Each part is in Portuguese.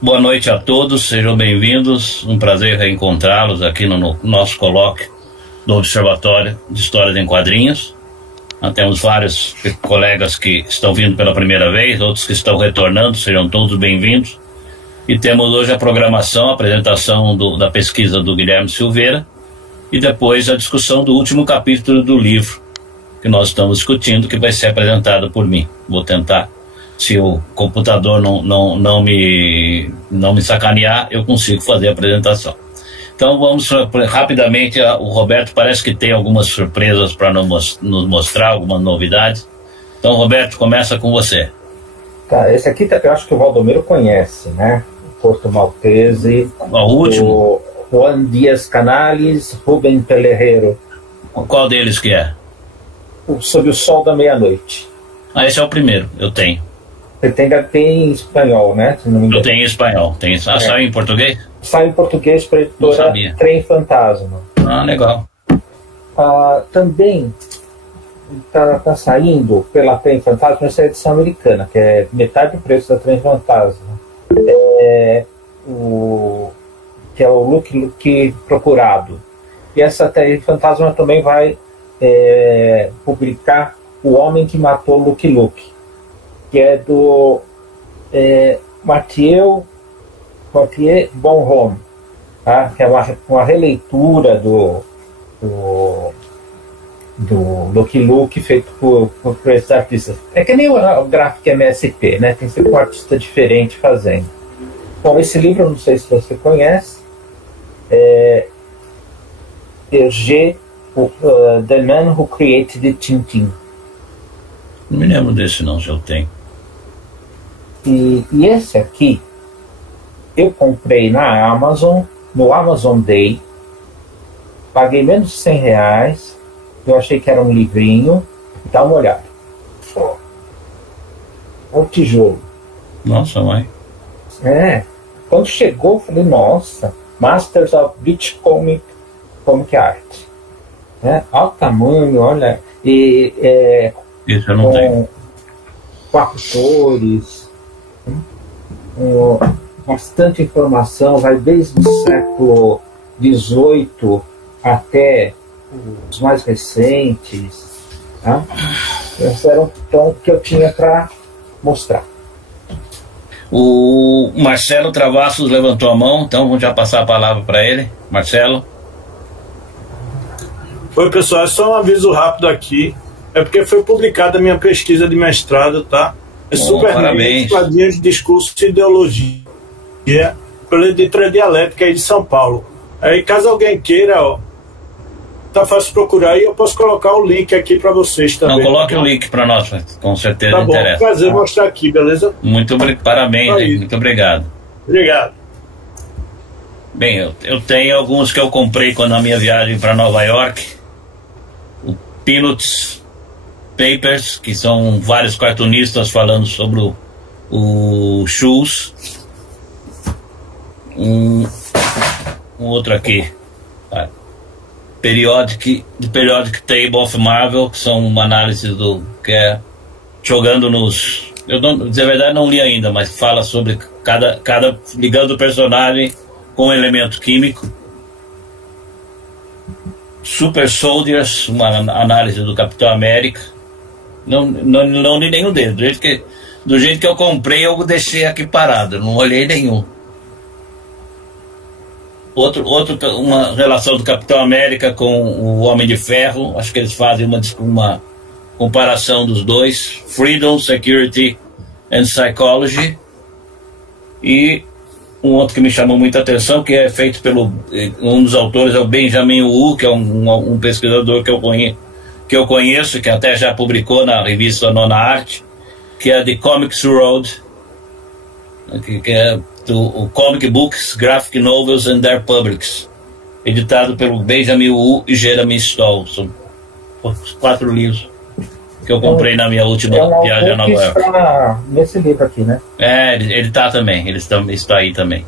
Boa noite a todos, sejam bem-vindos. Um prazer reencontrá-los aqui no nosso colóquio do Observatório de Histórias em Quadrinhos. Nós temos vários colegas que estão vindo pela primeira vez, outros que estão retornando, sejam todos bem-vindos. E temos hoje a programação, a apresentação da pesquisa do Guilherme Silveira e depois a discussão do último capítulo do livro que nós estamos discutindo, que vai ser apresentado por mim. Vou tentar, se o computador não me sacanear, eu consigo fazer a apresentação. Então vamos rapidamente, o Roberto parece que tem algumas surpresas para nos mostrar, algumas novidades. Então, Roberto, começa com você. Tá, esse aqui eu acho que o Valdomiro conhece, né? Porto Maltese. O último? O Juan Dias Canales, Rubem Pelerreiro. Qual deles que é? Sob o Sol da Meia-Noite. Ah, esse é o primeiro, eu tenho. Você tem em espanhol, né? Se não me engano. Eu tenho em espanhol. Saiu em português? Sai em português para a editora Trem Fantasma. Ah, legal. Também tá saindo pela Trem Fantasma essa edição americana, que é metade do preço da Trem Fantasma. Que é o Look Procurado. E essa Trem Fantasma também vai publicar O Homem que Matou Lucky Luke, que é do Mathieu Bonhomme, tá? Que é uma releitura do Lucky Luke feito por esses artistas. É que nem o gráfico MSP, né? Tem sempre um artista diferente fazendo. Bom, esse livro, eu não sei se você conhece, Hergé, The Man Who Created Tintin. Não me lembro desse não, se eu tenho. E esse aqui eu comprei na Amazon, no Amazon Day, paguei menos de R$100, eu achei que era um livrinho. Dá uma olhada. Olha o tijolo. Nossa, mãe. Quando chegou, eu falei, nossa, Masters of Beach Comic Art. Olha o tamanho, olha. Isso eu não tenho. 4 cores, bastante informação, vai desde o século XVIII até os mais recentes. Tá? Esses eram o que eu tinha para mostrar. O Marcelo Travassos levantou a mão, então vamos já passar a palavra para ele. Marcelo. Oi, pessoal, é só um aviso rápido aqui. É porque foi publicada a minha pesquisa de mestrado, tá? Super parabéns. Quadrinhos de Discurso e Ideologia, pela editora Dialética aí de São Paulo. Aí, caso alguém queira, tá fácil procurar e eu posso colocar o link aqui para vocês também. Não, coloque o link para nós, com certeza tá bom, interessa. Prazer mostrar aqui, beleza? Parabéns, hein? Muito obrigado. Obrigado. Bem, eu tenho alguns que eu comprei quando a minha viagem para Nova York. O Peanuts Papers, que são vários cartunistas falando sobre o Shoes. Um outro aqui, Periodic Table of Marvel, que são uma análise do que é jogando nos... Eu não, de verdade não li ainda, mas fala sobre cada ligando o personagem com um elemento químico. Super Soldiers, uma análise do Capitão América. Não li nenhum deles. Do jeito que eu comprei, eu deixei aqui parado, não olhei nenhum. Uma relação do Capitão América com o Homem de Ferro. Acho que eles fazem uma comparação dos dois. Freedom, Security and Psychology. E um outro que me chamou muita atenção, que é feito pelo... Um dos autores é o Benjamin Wu, que é um pesquisador que eu conheço, que até já publicou na revista Nona Arte, que é The Comics Road, que é o Comic Books, Graphic Novels and Their Publics, editado pelo Benjamin Wu e Jeremy Stoll. São 4 livros que eu comprei na minha última viagem a Nova York. Está nesse livro aqui, né? Ele está também, está aí também.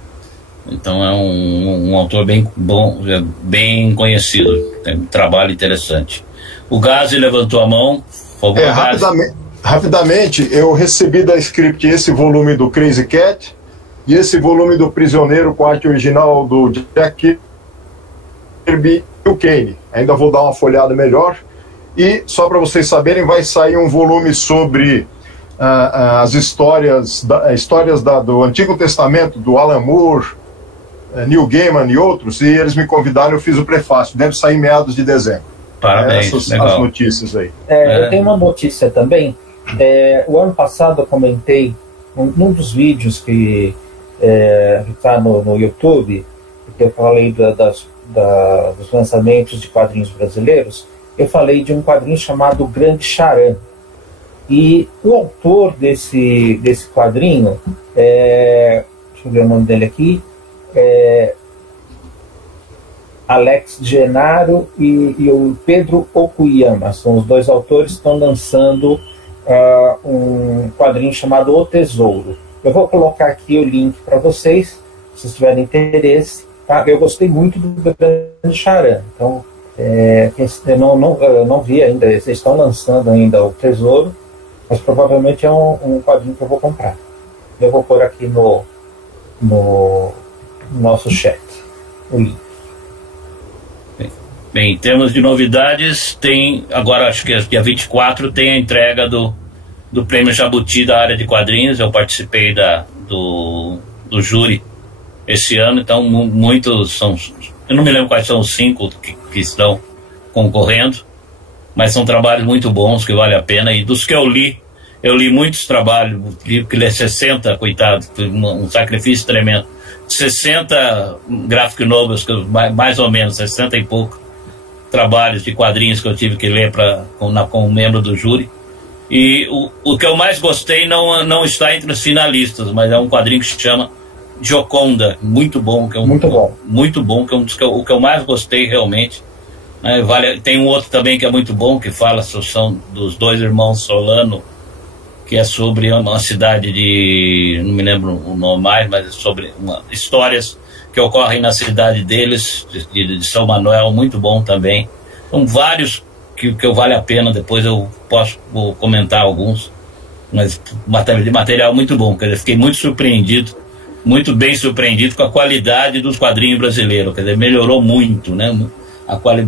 Então é um autor bem bom, bem conhecido, tem um trabalho interessante. O Gazi levantou a mão, por favor. Rapidamente, eu recebi da Script esse volume do Crazy Cat e esse volume do Prisioneiro com a arte original do Jack Kirby e o Kane. Ainda vou dar uma folhada melhor. E só para vocês saberem, vai sair um volume sobre as histórias do Antigo Testamento, do Alan Moore, Neil Gaiman e outros, e eles me convidaram, eu fiz o prefácio, deve sair em meados de dezembro. Parabéns, essas legal. As notícias aí. Eu tenho uma notícia também. O ano passado eu comentei num dos vídeos que está no YouTube, que eu falei dos lançamentos de quadrinhos brasileiros. Eu falei de um quadrinho chamado Grande Charan. E o autor desse quadrinho, deixa eu ver o nome dele aqui, Alex Genaro e o Pedro Okuyama, são os dois autores que estão lançando um quadrinho chamado O Tesouro. Eu vou colocar aqui o link para vocês, se vocês tiverem interesse. Tá? Eu gostei muito do Grande Charan, então eu não vi ainda, eles estão lançando ainda O Tesouro, mas provavelmente é um quadrinho que eu vou comprar. Eu vou pôr aqui no nosso chat o link. Bem, em termos de novidades, tem agora, acho que é dia 24, tem a entrega do Prêmio Jabuti da área de quadrinhos. Eu participei do júri esse ano, então muitos são, eu não me lembro quais são os 5 que estão concorrendo, mas são trabalhos muito bons que vale a pena, e dos que eu li muitos trabalhos, livro que lê 60, coitado, um sacrifício tremendo, 60 graphic novels, mais ou menos, 60 e pouco trabalhos de quadrinhos que eu tive que ler como membro do júri. E o que eu mais gostei não está entre os finalistas, mas é um quadrinho que se chama Gioconda, muito bom, que é muito bom, que é o que eu mais gostei realmente. Tem um outro também que é muito bom, que fala são dos dois irmãos Solano, que é sobre uma cidade não me lembro o nome mais, mas é sobre histórias que ocorrem na cidade deles, de São Manuel, muito bom também. São vários que vale a pena, depois vou comentar alguns, mas de material muito bom, quer dizer, fiquei muito surpreendido, muito bem surpreendido com a qualidade dos quadrinhos brasileiros, quer dizer, melhorou muito, né?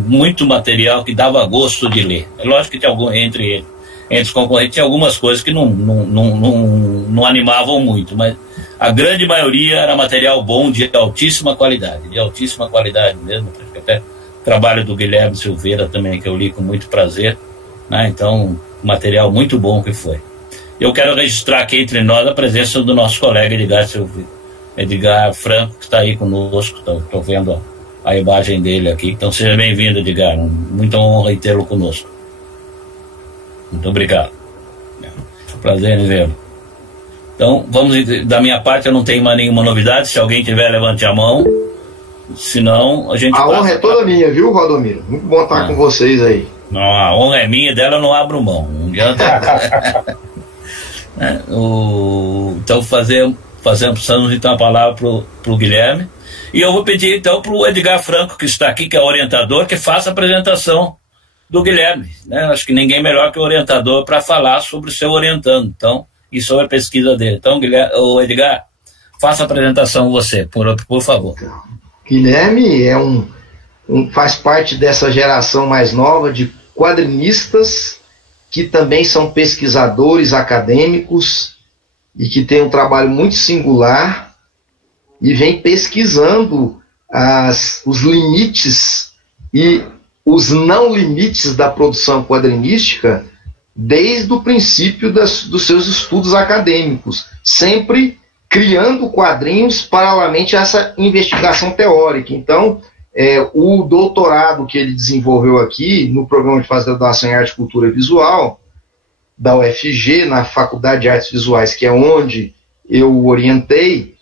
Muito material que dava gosto de ler. É lógico que tinha entre os concorrentes tinha algumas coisas que não animavam muito, mas a grande maioria era material bom, de altíssima qualidade mesmo. Até o trabalho do Guilherme Silveira também, que eu li com muito prazer, né? Então, material muito bom que foi. Eu quero registrar aqui entre nós a presença do nosso colega Edgar Franco, que está aí conosco, estou vendo a imagem dele aqui. Então seja bem-vindo, Edgar, muita honra em tê-lo conosco. Muito obrigado. Prazer em vê-lo. Então, da minha parte eu não tenho mais nenhuma novidade. Se alguém tiver, levante a mão. Se não, a gente... A honra é toda minha, viu, Valdomiro? Muito bom estar com vocês aí. Não, a honra é minha, dela eu não abro mão. Não adianta. Então, precisamos então a palavra para o Guilherme. E eu vou pedir então para o Edgar Franco, que está aqui, que é orientador, que faça a apresentação do Guilherme, né? Acho que ninguém melhor que o orientador para falar sobre o seu orientando, então, e sobre a pesquisa dele. Então, Edgar, faça a apresentação você, por favor. Guilherme faz parte dessa geração mais nova de quadrinistas que também são pesquisadores acadêmicos e que tem um trabalho muito singular e vem pesquisando os limites e os não limites da produção quadrinística desde o princípio dos seus estudos acadêmicos, sempre criando quadrinhos paralelamente a essa investigação teórica. Então, o doutorado que ele desenvolveu aqui no programa de pós-graduação em Arte, Cultura e Visual da UFG, na Faculdade de Artes Visuais, que é onde eu o orientei,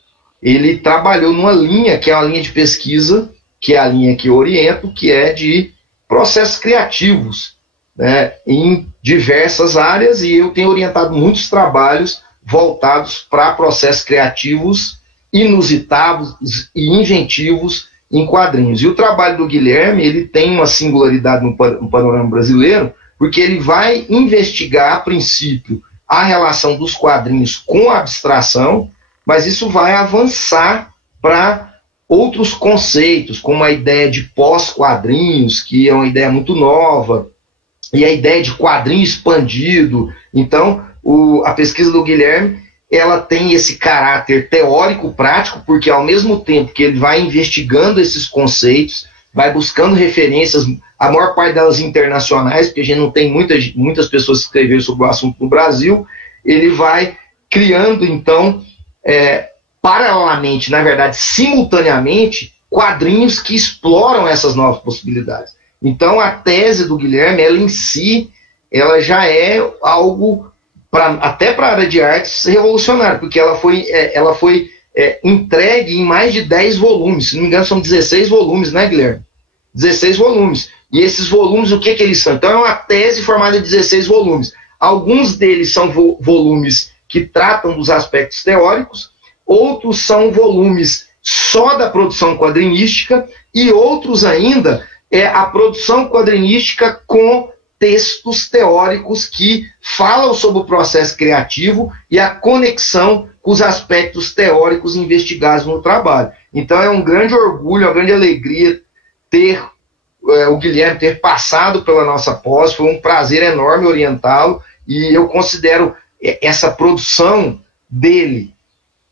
ele trabalhou numa linha, que é uma linha de pesquisa, que é a linha que eu oriento, que é de processos criativos. né, em diversas áreas, e eu tenho orientado muitos trabalhos voltados para processos criativos inusitados e inventivos em quadrinhos. E o trabalho do Guilherme, ele tem uma singularidade no panorama brasileiro, porque ele vai investigar, a princípio, a relação dos quadrinhos com a abstração, mas isso vai avançar para outros conceitos, como a ideia de pós-quadrinhos, que é uma ideia muito nova, e a ideia de quadrinho expandido. Então, a pesquisa do Guilherme, ela tem esse caráter teórico-prático, porque ao mesmo tempo que ele vai investigando esses conceitos, vai buscando referências, a maior parte delas internacionais, porque a gente não tem muitas pessoas que escreveram sobre o assunto no Brasil, ele vai criando, então, paralelamente, na verdade, simultaneamente, quadrinhos que exploram essas novas possibilidades. Então, a tese do Guilherme, ela em si, ela já é algo, até para a área de artes, revolucionário, porque ela foi entregue em mais de 10 volumes. Se não me engano, são 16 volumes, né, Guilherme? 16 volumes. E esses volumes, o que eles são? Então, é uma tese formada de 16 volumes. Alguns deles são volumes que tratam dos aspectos teóricos, outros são volumes só da produção quadrinística, e outros ainda é a produção quadrinística com textos teóricos que falam sobre o processo criativo e a conexão com os aspectos teóricos investigados no trabalho. Então é um grande orgulho, uma grande alegria ter o Guilherme ter passado pela nossa pós, foi um prazer enorme orientá-lo, e eu considero essa produção dele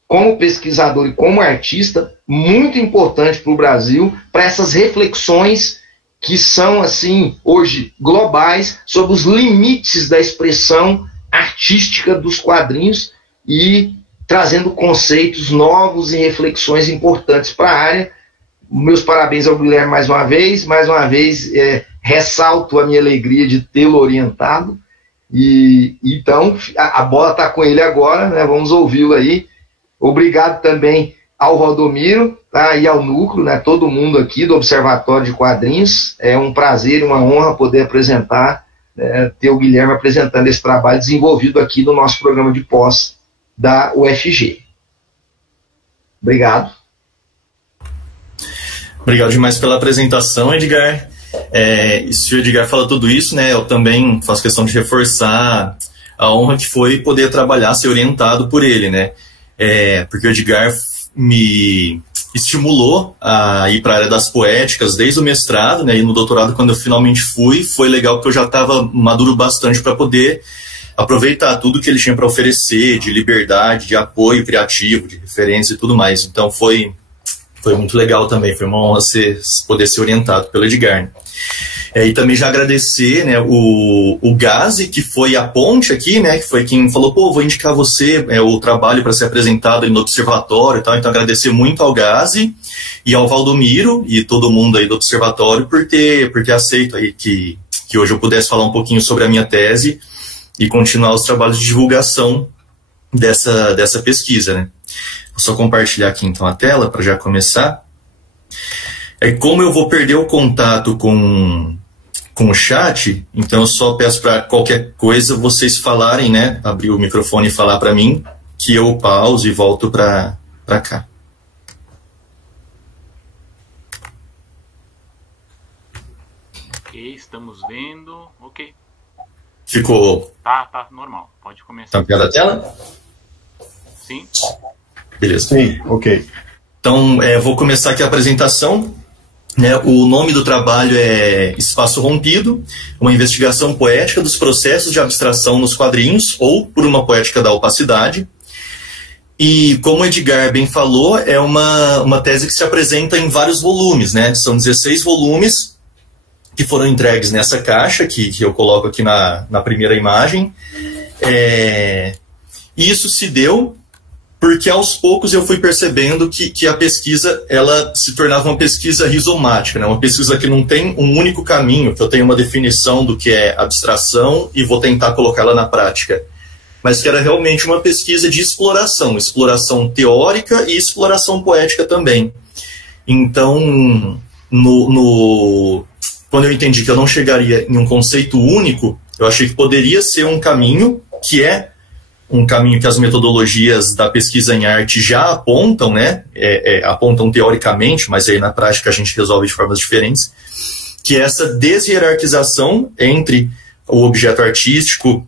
como pesquisador e como artista muito importante para o Brasil, para essas reflexões que são, assim, hoje globais, sobre os limites da expressão artística dos quadrinhos e trazendo conceitos novos e reflexões importantes para a área. Meus parabéns ao Guilherme mais uma vez ressalto a minha alegria de tê-lo orientado, e então a bola está com ele agora, né? Vamos ouvi-lo aí. Obrigado também ao Valdomiro, tá? E ao Núcleo, né? Todo mundo aqui do Observatório de Quadrinhos. É um prazer e uma honra poder apresentar, ter o Guilherme apresentando esse trabalho desenvolvido aqui no nosso programa de pós da UFG. Obrigado. Obrigado demais pela apresentação, Edgar. Se o Edgar fala tudo isso, né, eu também faço questão de reforçar a honra que foi poder trabalhar, ser orientado por ele, né? Porque o Edgar me estimulou a ir para a área das poéticas desde o mestrado, né, e no doutorado, quando eu finalmente fui, foi legal porque eu já estava maduro bastante para poder aproveitar tudo que ele tinha para oferecer, de liberdade, de apoio criativo, de referência e tudo mais. Então foi muito legal também, foi uma honra poder ser orientado pelo Edgar. E também já agradecer, né, o Gazi, que foi a ponte aqui, né, que foi quem falou, vou indicar você, o trabalho para ser apresentado no observatório e tal. Então agradecer muito ao Gazi e ao Valdomiro e todo mundo aí do observatório por ter aceito aí que hoje eu pudesse falar um pouquinho sobre a minha tese e continuar os trabalhos de divulgação dessa pesquisa, né. Vou só compartilhar aqui então a tela para já começar. Como eu vou perder o contato com o chat, então eu só peço para qualquer coisa vocês falarem, né? Abrir o microfone e falar para mim, que eu pauso e volto para cá. Ok, estamos vendo. Ok. Ficou. Tá normal. Pode começar. Tá pegada a tela? Sim. Beleza. Sim, ok. Então, vou começar aqui a apresentação. Né, o nome do trabalho é Espaço Rompido, uma investigação poética dos processos de abstração nos quadrinhos, ou por uma poética da opacidade. E, como o Edgar bem falou, é uma tese que se apresenta em vários volumes, né? São 16 volumes que foram entregues nessa caixa, que eu coloco aqui na primeira imagem. E isso se deu porque aos poucos eu fui percebendo que a pesquisa ela se tornava uma pesquisa rizomática, né? Uma pesquisa que não tem um único caminho, que eu tenho uma definição do que é abstração e vou tentar colocá-la na prática, mas que era realmente uma pesquisa de exploração teórica e exploração poética também. Então, quando eu entendi que eu não chegaria em um conceito único, eu achei que poderia ser um caminho, que é um caminho que as metodologias da pesquisa em arte já apontam, né? Apontam teoricamente, mas aí na prática a gente resolve de formas diferentes, que é essa deshierarquização entre o objeto artístico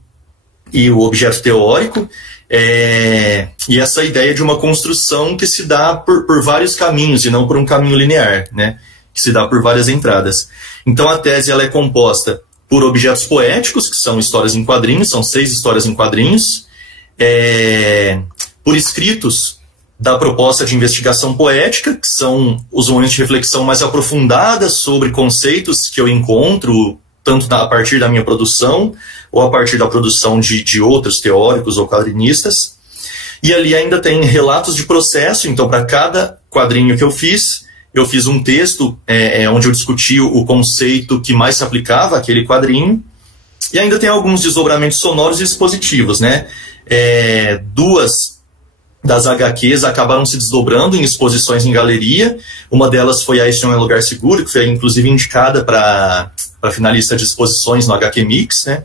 e o objeto teórico, e essa ideia de uma construção que se dá por vários caminhos e não por um caminho linear, né? Que se dá por várias entradas. Então a tese ela é composta por objetos poéticos, que são histórias em quadrinhos, são 6 histórias em quadrinhos, por escritos da proposta de investigação poética, que são os momentos de reflexão mais aprofundadas sobre conceitos que eu encontro, tanto a partir da minha produção, ou a partir da produção de outros teóricos ou quadrinistas. E ali ainda tem relatos de processo, então para cada quadrinho que eu fiz um texto onde eu discuti o conceito que mais se aplicava àquele quadrinho, e ainda tem alguns desdobramentos sonoros e expositivos, né? 2 das HQs acabaram se desdobrando em exposições em galeria. Uma delas foi a Este é um Lugar Seguro, que foi inclusive indicada para finalista de exposições no HQ Mix, né?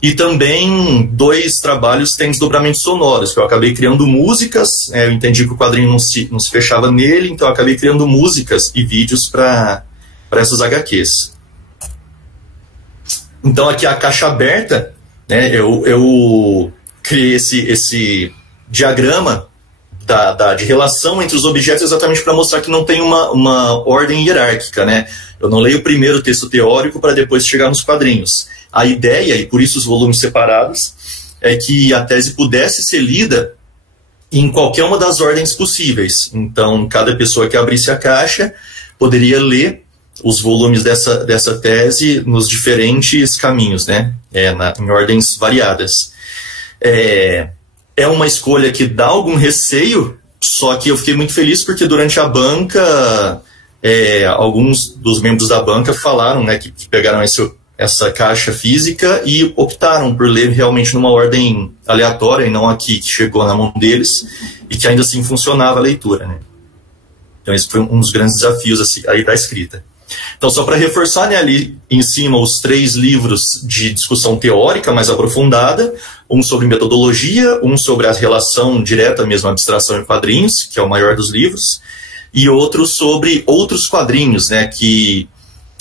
E também 2 trabalhos têm desdobramentos sonoros, que eu acabei criando músicas, eu entendi que o quadrinho não se fechava nele, então eu acabei criando músicas e vídeos para essas HQs. Então aqui a caixa aberta, né, eu criei esse diagrama de relação entre os objetos exatamente para mostrar que não tem uma ordem hierárquica, né? Eu não leio primeiro o texto teórico para depois chegar nos quadrinhos. A ideia, e por isso os volumes separados, é que a tese pudesse ser lida em qualquer uma das ordens possíveis. Então, cada pessoa que abrisse a caixa poderia ler os volumes dessa tese nos diferentes caminhos, né? Em ordens variadas. É uma escolha que dá algum receio, só que eu fiquei muito feliz porque durante a banca, alguns dos membros da banca falaram, né, que pegaram essa caixa física e optaram por ler realmente numa ordem aleatória e não aqui que chegou na mão deles e que ainda assim funcionava a leitura, né? Então esse foi um dos grandes desafios assim, aí da escrita. Então só para reforçar, né, ali em cima os 3 livros de discussão teórica mais aprofundada, um sobre metodologia, um sobre a relação direta mesmo abstração e quadrinhos, que é o maior dos livros, e outro sobre outros quadrinhos, né,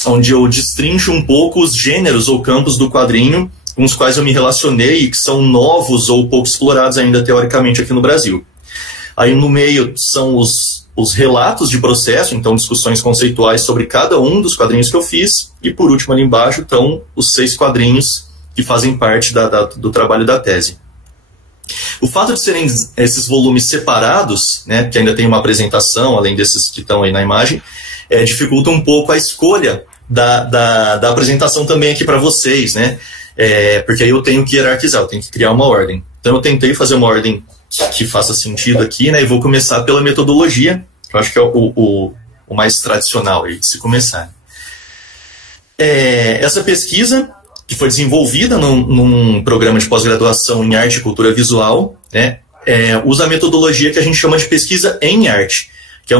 onde eu destrincho um pouco os gêneros ou campos do quadrinho com os quais eu me relacionei e que são novos ou pouco explorados ainda teoricamente aqui no Brasil. Aí no meio são os relatos de processo, então discussões conceituais sobre cada um dos quadrinhos que eu fiz, e por último ali embaixo estão os 6 quadrinhos que fazem parte do trabalho da tese. O fato de serem esses volumes separados, né, que ainda tem uma apresentação, além desses que estão aí na imagem, dificulta um pouco a escolha da apresentação também aqui para vocês, né? Porque aí eu tenho que hierarquizar, eu tenho que criar uma ordem. Então eu tentei fazer uma ordem que faça sentido aqui, né? E vou começar pela metodologia, que eu acho que é o mais tradicional aí de se começar. Essa pesquisa, que foi desenvolvida num programa de pós-graduação em arte e cultura visual, né? Usa a metodologia que a gente chama de pesquisa em arte, que é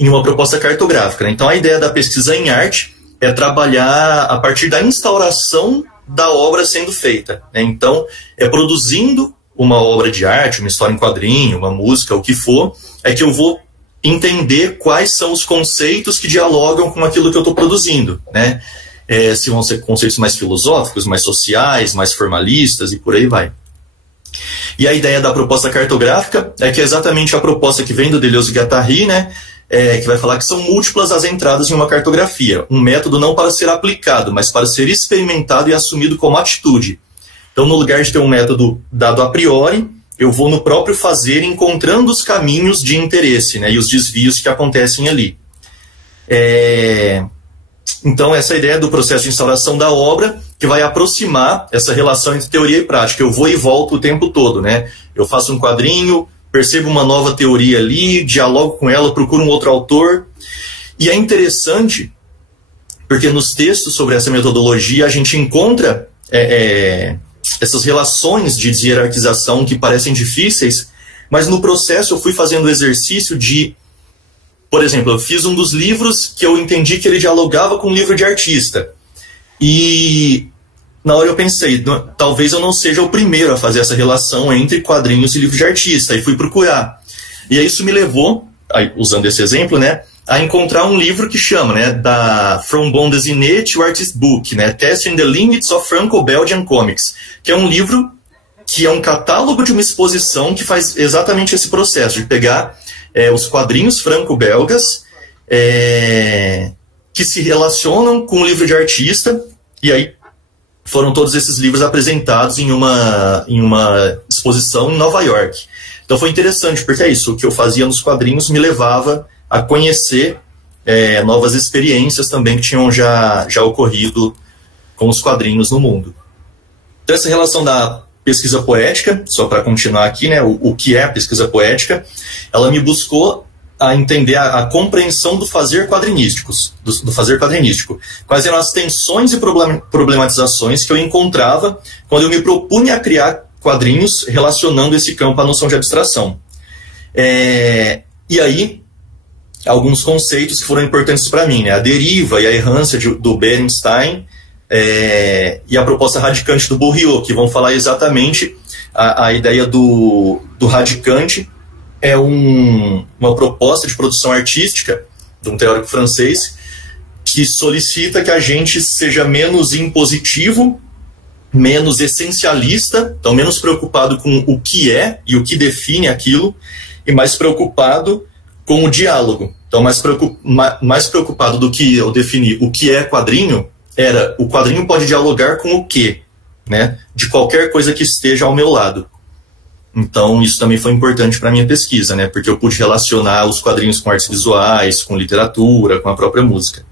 em uma proposta cartográfica, né? Então a ideia da pesquisa em arte é trabalhar a partir da instauração da obra sendo feita, né? Então produzindo uma obra de arte, uma história em quadrinho, uma música, o que for, que eu vou entender quais são os conceitos que dialogam com aquilo que eu estou produzindo, né? Se vão ser conceitos mais filosóficos, mais sociais, mais formalistas e por aí vai. E a ideia da proposta cartográfica que é exatamente a proposta que vem do Deleuze-Guattari, né? Que vai falar que são múltiplas as entradas em uma cartografia, um método não para ser aplicado, mas para ser experimentado e assumido como atitude. Então, no lugar de ter um método dado a priori, eu vou no próprio fazer encontrando os caminhos de interesse, né, e os desvios que acontecem ali. Então, essa ideia do processo de instauração da obra, que vai aproximar essa relação entre teoria e prática. Eu vou e volto o tempo todo, né? Eu faço um quadrinho, percebo uma nova teoria ali, dialogo com ela, procuro um outro autor. E é interessante, porque nos textos sobre essa metodologia a gente encontra essas relações de hierarquização que parecem difíceis, mas no processo eu fui fazendo o exercício de por exemplo, eu fiz um dos livros que eu entendi que ele dialogava com um livro de artista. E na hora eu pensei, talvez eu não seja o primeiro a fazer essa relação entre quadrinhos e livro de artista, e fui procurar. E aí isso me levou, usando esse exemplo, né, a encontrar um livro que chama, né, da From Bande Dessinée to Artist Book, né, Testing the Limits of Franco-Belgian Comics, que é um livro que é um catálogo de uma exposição que faz exatamente esse processo de pegar os quadrinhos franco-belgas que se relacionam com o livro de artista, e aí foram todos esses livros apresentados em uma exposição em Nova York. Então foi interessante, porque é isso, o que eu fazia nos quadrinhos me levava a conhecer novas experiências também que tinham já ocorrido com os quadrinhos no mundo. Então essa relação da pesquisa poética, só para continuar aqui, né, o que é a pesquisa poética, ela me buscou a entender a compreensão do fazer quadrinístico, quais eram as tensões e problematizações que eu encontrava quando eu me propunha a criar quadrinhos relacionando esse campo à noção de abstração. E aí, alguns conceitos que foram importantes para mim, né, a deriva e a errância do Bernstein, e a proposta radicante do Bourriot, que vão falar exatamente a ideia do radicante é uma proposta de produção artística de um teórico francês que solicita que a gente seja menos impositivo, menos essencialista, então menos preocupado com o que é e o que define aquilo, e mais preocupado com o diálogo. Então mais preocupado do que eu definir o que é quadrinho, o quadrinho pode dialogar com o quê, né? De qualquer coisa que esteja ao meu lado. Então isso também foi importante para a minha pesquisa, né? Porque eu pude relacionar os quadrinhos com artes visuais, com literatura, com a própria música.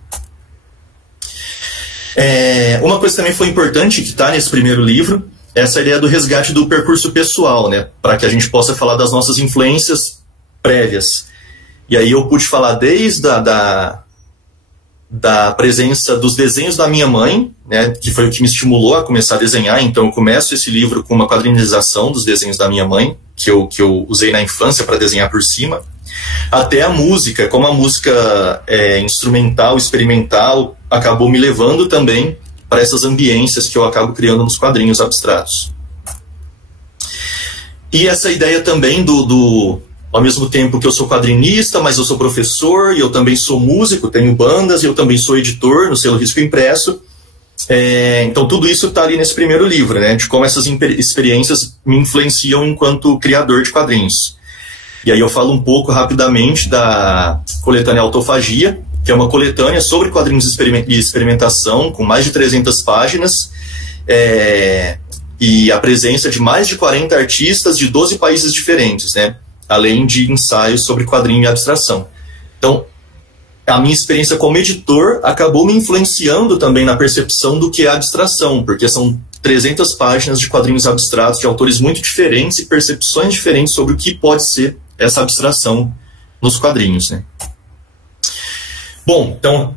Uma coisa que também foi importante, que está nesse primeiro livro, é essa ideia do resgate do percurso pessoal, né? Para que a gente possa falar das nossas influências prévias. E aí eu pude falar desde da presença dos desenhos da minha mãe, né, que foi o que me estimulou a começar a desenhar. Então eu começo esse livro com uma quadrinização dos desenhos da minha mãe, que eu usei na infância para desenhar por cima, até a música, como a música instrumental, experimental, acabou me levando também para essas ambiências que eu acabo criando nos quadrinhos abstratos. E essa ideia também ao mesmo tempo que eu sou quadrinista, mas eu sou professor, e eu também sou músico, tenho bandas, e eu também sou editor no selo Risco Impresso. Então tudo isso está ali nesse primeiro livro, né, de como essas experiências me influenciam enquanto criador de quadrinhos. E aí eu falo um pouco rapidamente da coletânea Autofagia, que é uma coletânea sobre quadrinhos e experimentação, com mais de 300 páginas, e a presença de mais de 40 artistas de 12 países diferentes, né, além de ensaios sobre quadrinho e abstração. Então, a minha experiência como editor acabou me influenciando também na percepção do que é abstração, porque são 300 páginas de quadrinhos abstratos de autores muito diferentes e percepções diferentes sobre o que pode ser essa abstração nos quadrinhos, né? Bom, então,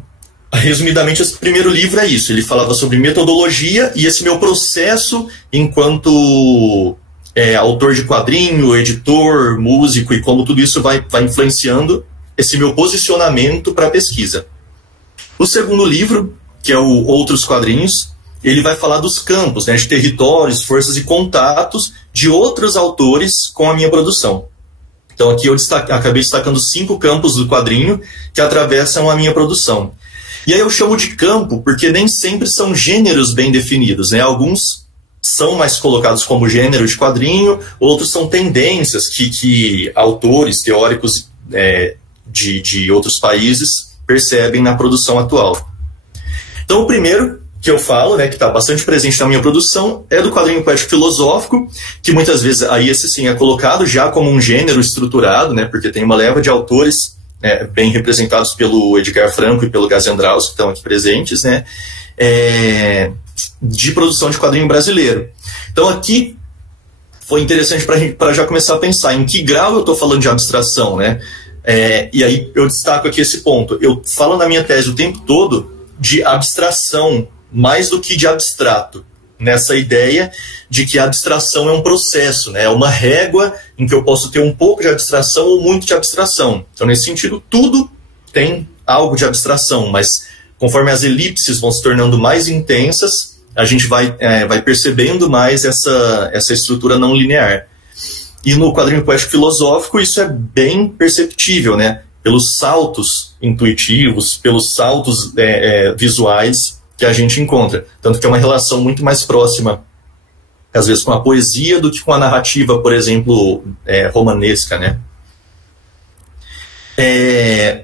resumidamente, esse primeiro livro é isso. Ele falava sobre metodologia e esse meu processo enquanto autor de quadrinho, editor, músico, e como tudo isso vai influenciando esse meu posicionamento para a pesquisa. O segundo livro, que é o Outros Quadrinhos, ele vai falar dos campos, né, de territórios, forças e contatos de outros autores com a minha produção. Então aqui eu acabei destacando 5 campos do quadrinho que atravessam a minha produção. E aí eu chamo de campo porque nem sempre são gêneros bem definidos, né? Alguns são mais colocados como gênero de quadrinho, outros são tendências que autores, teóricos de outros países percebem na produção atual. Então o primeiro que eu falo, né, que está bastante presente na minha produção, é do quadrinho poético filosófico, que muitas vezes aí esse sim é colocado já como um gênero estruturado, né, porque tem uma leva de autores bem representados pelo Edgar Franco e pelo Gazendraus, que estão aqui presentes, né, de produção de quadrinho brasileiro. Então aqui foi interessante para já começar a pensar em que grau eu estou falando de abstração, né? E aí eu destaco aqui esse ponto. Eu falo na minha tese o tempo todo de abstração mais do que de abstrato, nessa ideia de que a abstração é um processo, né? É uma régua em que eu posso ter um pouco de abstração ou muito de abstração. Então, nesse sentido, tudo tem algo de abstração, mas conforme as elipses vão se tornando mais intensas, a gente vai percebendo mais essa estrutura não linear. E no quadrinho poético filosófico isso é bem perceptível, né? Pelos saltos intuitivos, pelos saltos visuais que a gente encontra. Tanto que é uma relação muito mais próxima, às vezes, com a poesia do que com a narrativa, por exemplo, romanesca, né?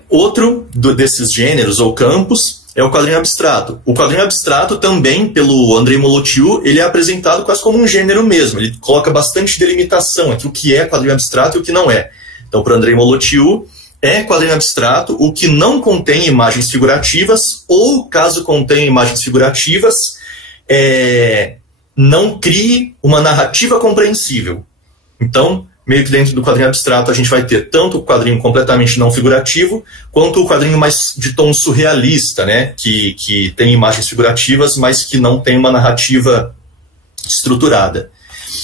Outro desses gêneros ou campos é o quadrinho abstrato. O quadrinho abstrato também, pelo Andrei Molotiu, ele é apresentado quase como um gênero mesmo. Ele coloca bastante delimitação entre o que é quadrinho abstrato e o que não é. Então, para o Andrei Molotiu, é quadrinho abstrato o que não contém imagens figurativas, ou, caso contenha imagens figurativas, não crie uma narrativa compreensível. Então, meio que dentro do quadrinho abstrato a gente vai ter tanto o quadrinho completamente não figurativo, quanto o quadrinho mais de tom surrealista, né? Que tem imagens figurativas, mas que não tem uma narrativa estruturada.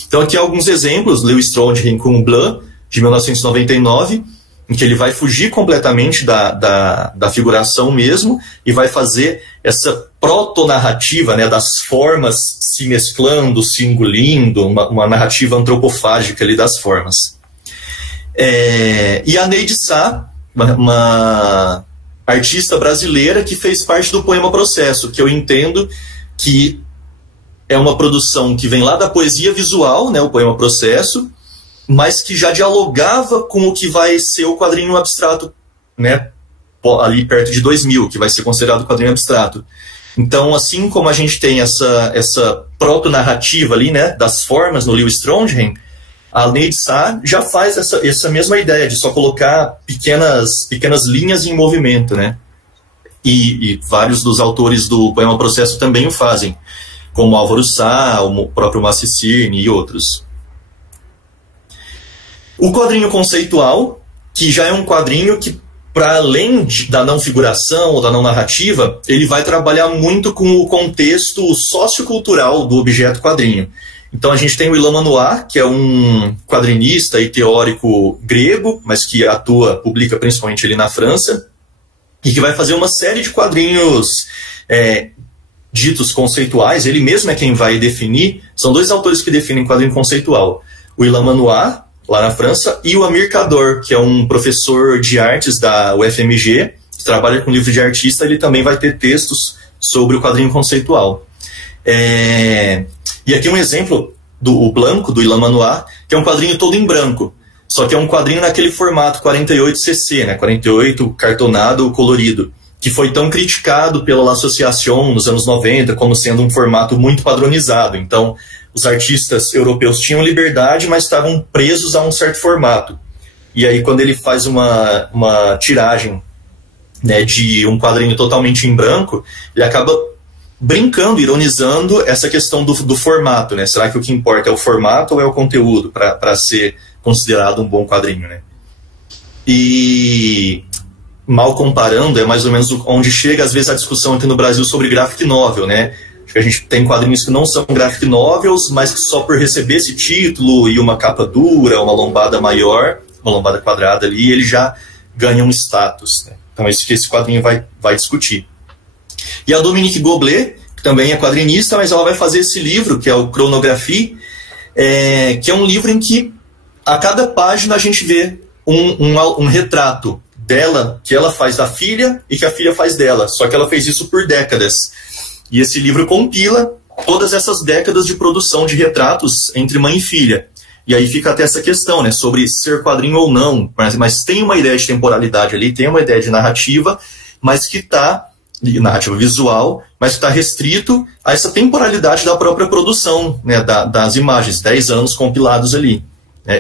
Então aqui alguns exemplos: Lewis Trondheim com o Blanc, de 1999, em que ele vai fugir completamente da figuração mesmo e vai fazer essa protonarrativa, né, das formas se mesclando, se engolindo, uma narrativa antropofágica ali das formas. E a Neide Sá, uma artista brasileira que fez parte do Poema Processo, que eu entendo que é uma produção que vem lá da poesia visual, né, o Poema Processo, mas que já dialogava com o que vai ser o quadrinho abstrato, né, ali perto de 2000, que vai ser considerado quadrinho abstrato. Então, assim como a gente tem essa proto-narrativa ali, né, das formas no Lewis Trondheim, a Neide Sá já faz essa mesma ideia de só colocar pequenas linhas em movimento, né? E vários dos autores do Poema Processo também o fazem, como Álvaro Sá, o próprio Massi Cirne e outros. O quadrinho conceitual, que já é um quadrinho que, para além da não figuração ou da não narrativa, ele vai trabalhar muito com o contexto sociocultural do objeto quadrinho. Então a gente tem o Ilan Manoir, que é um quadrinista e teórico grego, mas que publica principalmente ali na França, e que vai fazer uma série de quadrinhos ditos conceituais. Ele mesmo é quem vai definir. São dois autores que definem quadrinho conceitual: o Ilan Manoir, lá na França, e o Amir Kador, que é um professor de artes da UFMG, que trabalha com livro de artista. Ele também vai ter textos sobre o quadrinho conceitual. E aqui um exemplo do Blanco, do Ilan Manoir, que é um quadrinho todo em branco, só que é um quadrinho naquele formato 48cc, né, 48 cartonado colorido, que foi tão criticado pela L'Association nos anos 90 como sendo um formato muito padronizado. Então, os artistas europeus tinham liberdade, mas estavam presos a um certo formato. E aí, quando ele faz uma tiragem, né, de um quadrinho totalmente em branco, ele acaba brincando, ironizando essa questão do formato, né? Será que o que importa é o formato ou é o conteúdo para ser considerado um bom quadrinho, né? E, mal comparando, é mais ou menos onde chega às vezes a discussão aqui no Brasil sobre graphic novel, né? A gente tem quadrinhos que não são graphic novels, mas que só por receber esse título e uma capa dura, uma lombada maior, uma lombada quadrada ali, ele já ganha um status, né? Então é isso que esse quadrinho vai discutir. E a Dominique Goblet, que também é quadrinista, mas ela vai fazer esse livro, que é o Chronographie, que é um livro em que a cada página a gente vê um retrato dela, que ela faz da filha e que a filha faz dela, só que ela fez isso por décadas. E esse livro compila todas essas décadas de produção de retratos entre mãe e filha. E aí fica até essa questão, né, sobre ser quadrinho ou não, mas tem uma ideia de temporalidade ali, tem uma ideia de narrativa, mas que está, narrativa visual, mas que está restrito a essa temporalidade da própria produção, né, das imagens, 10 anos compilados ali.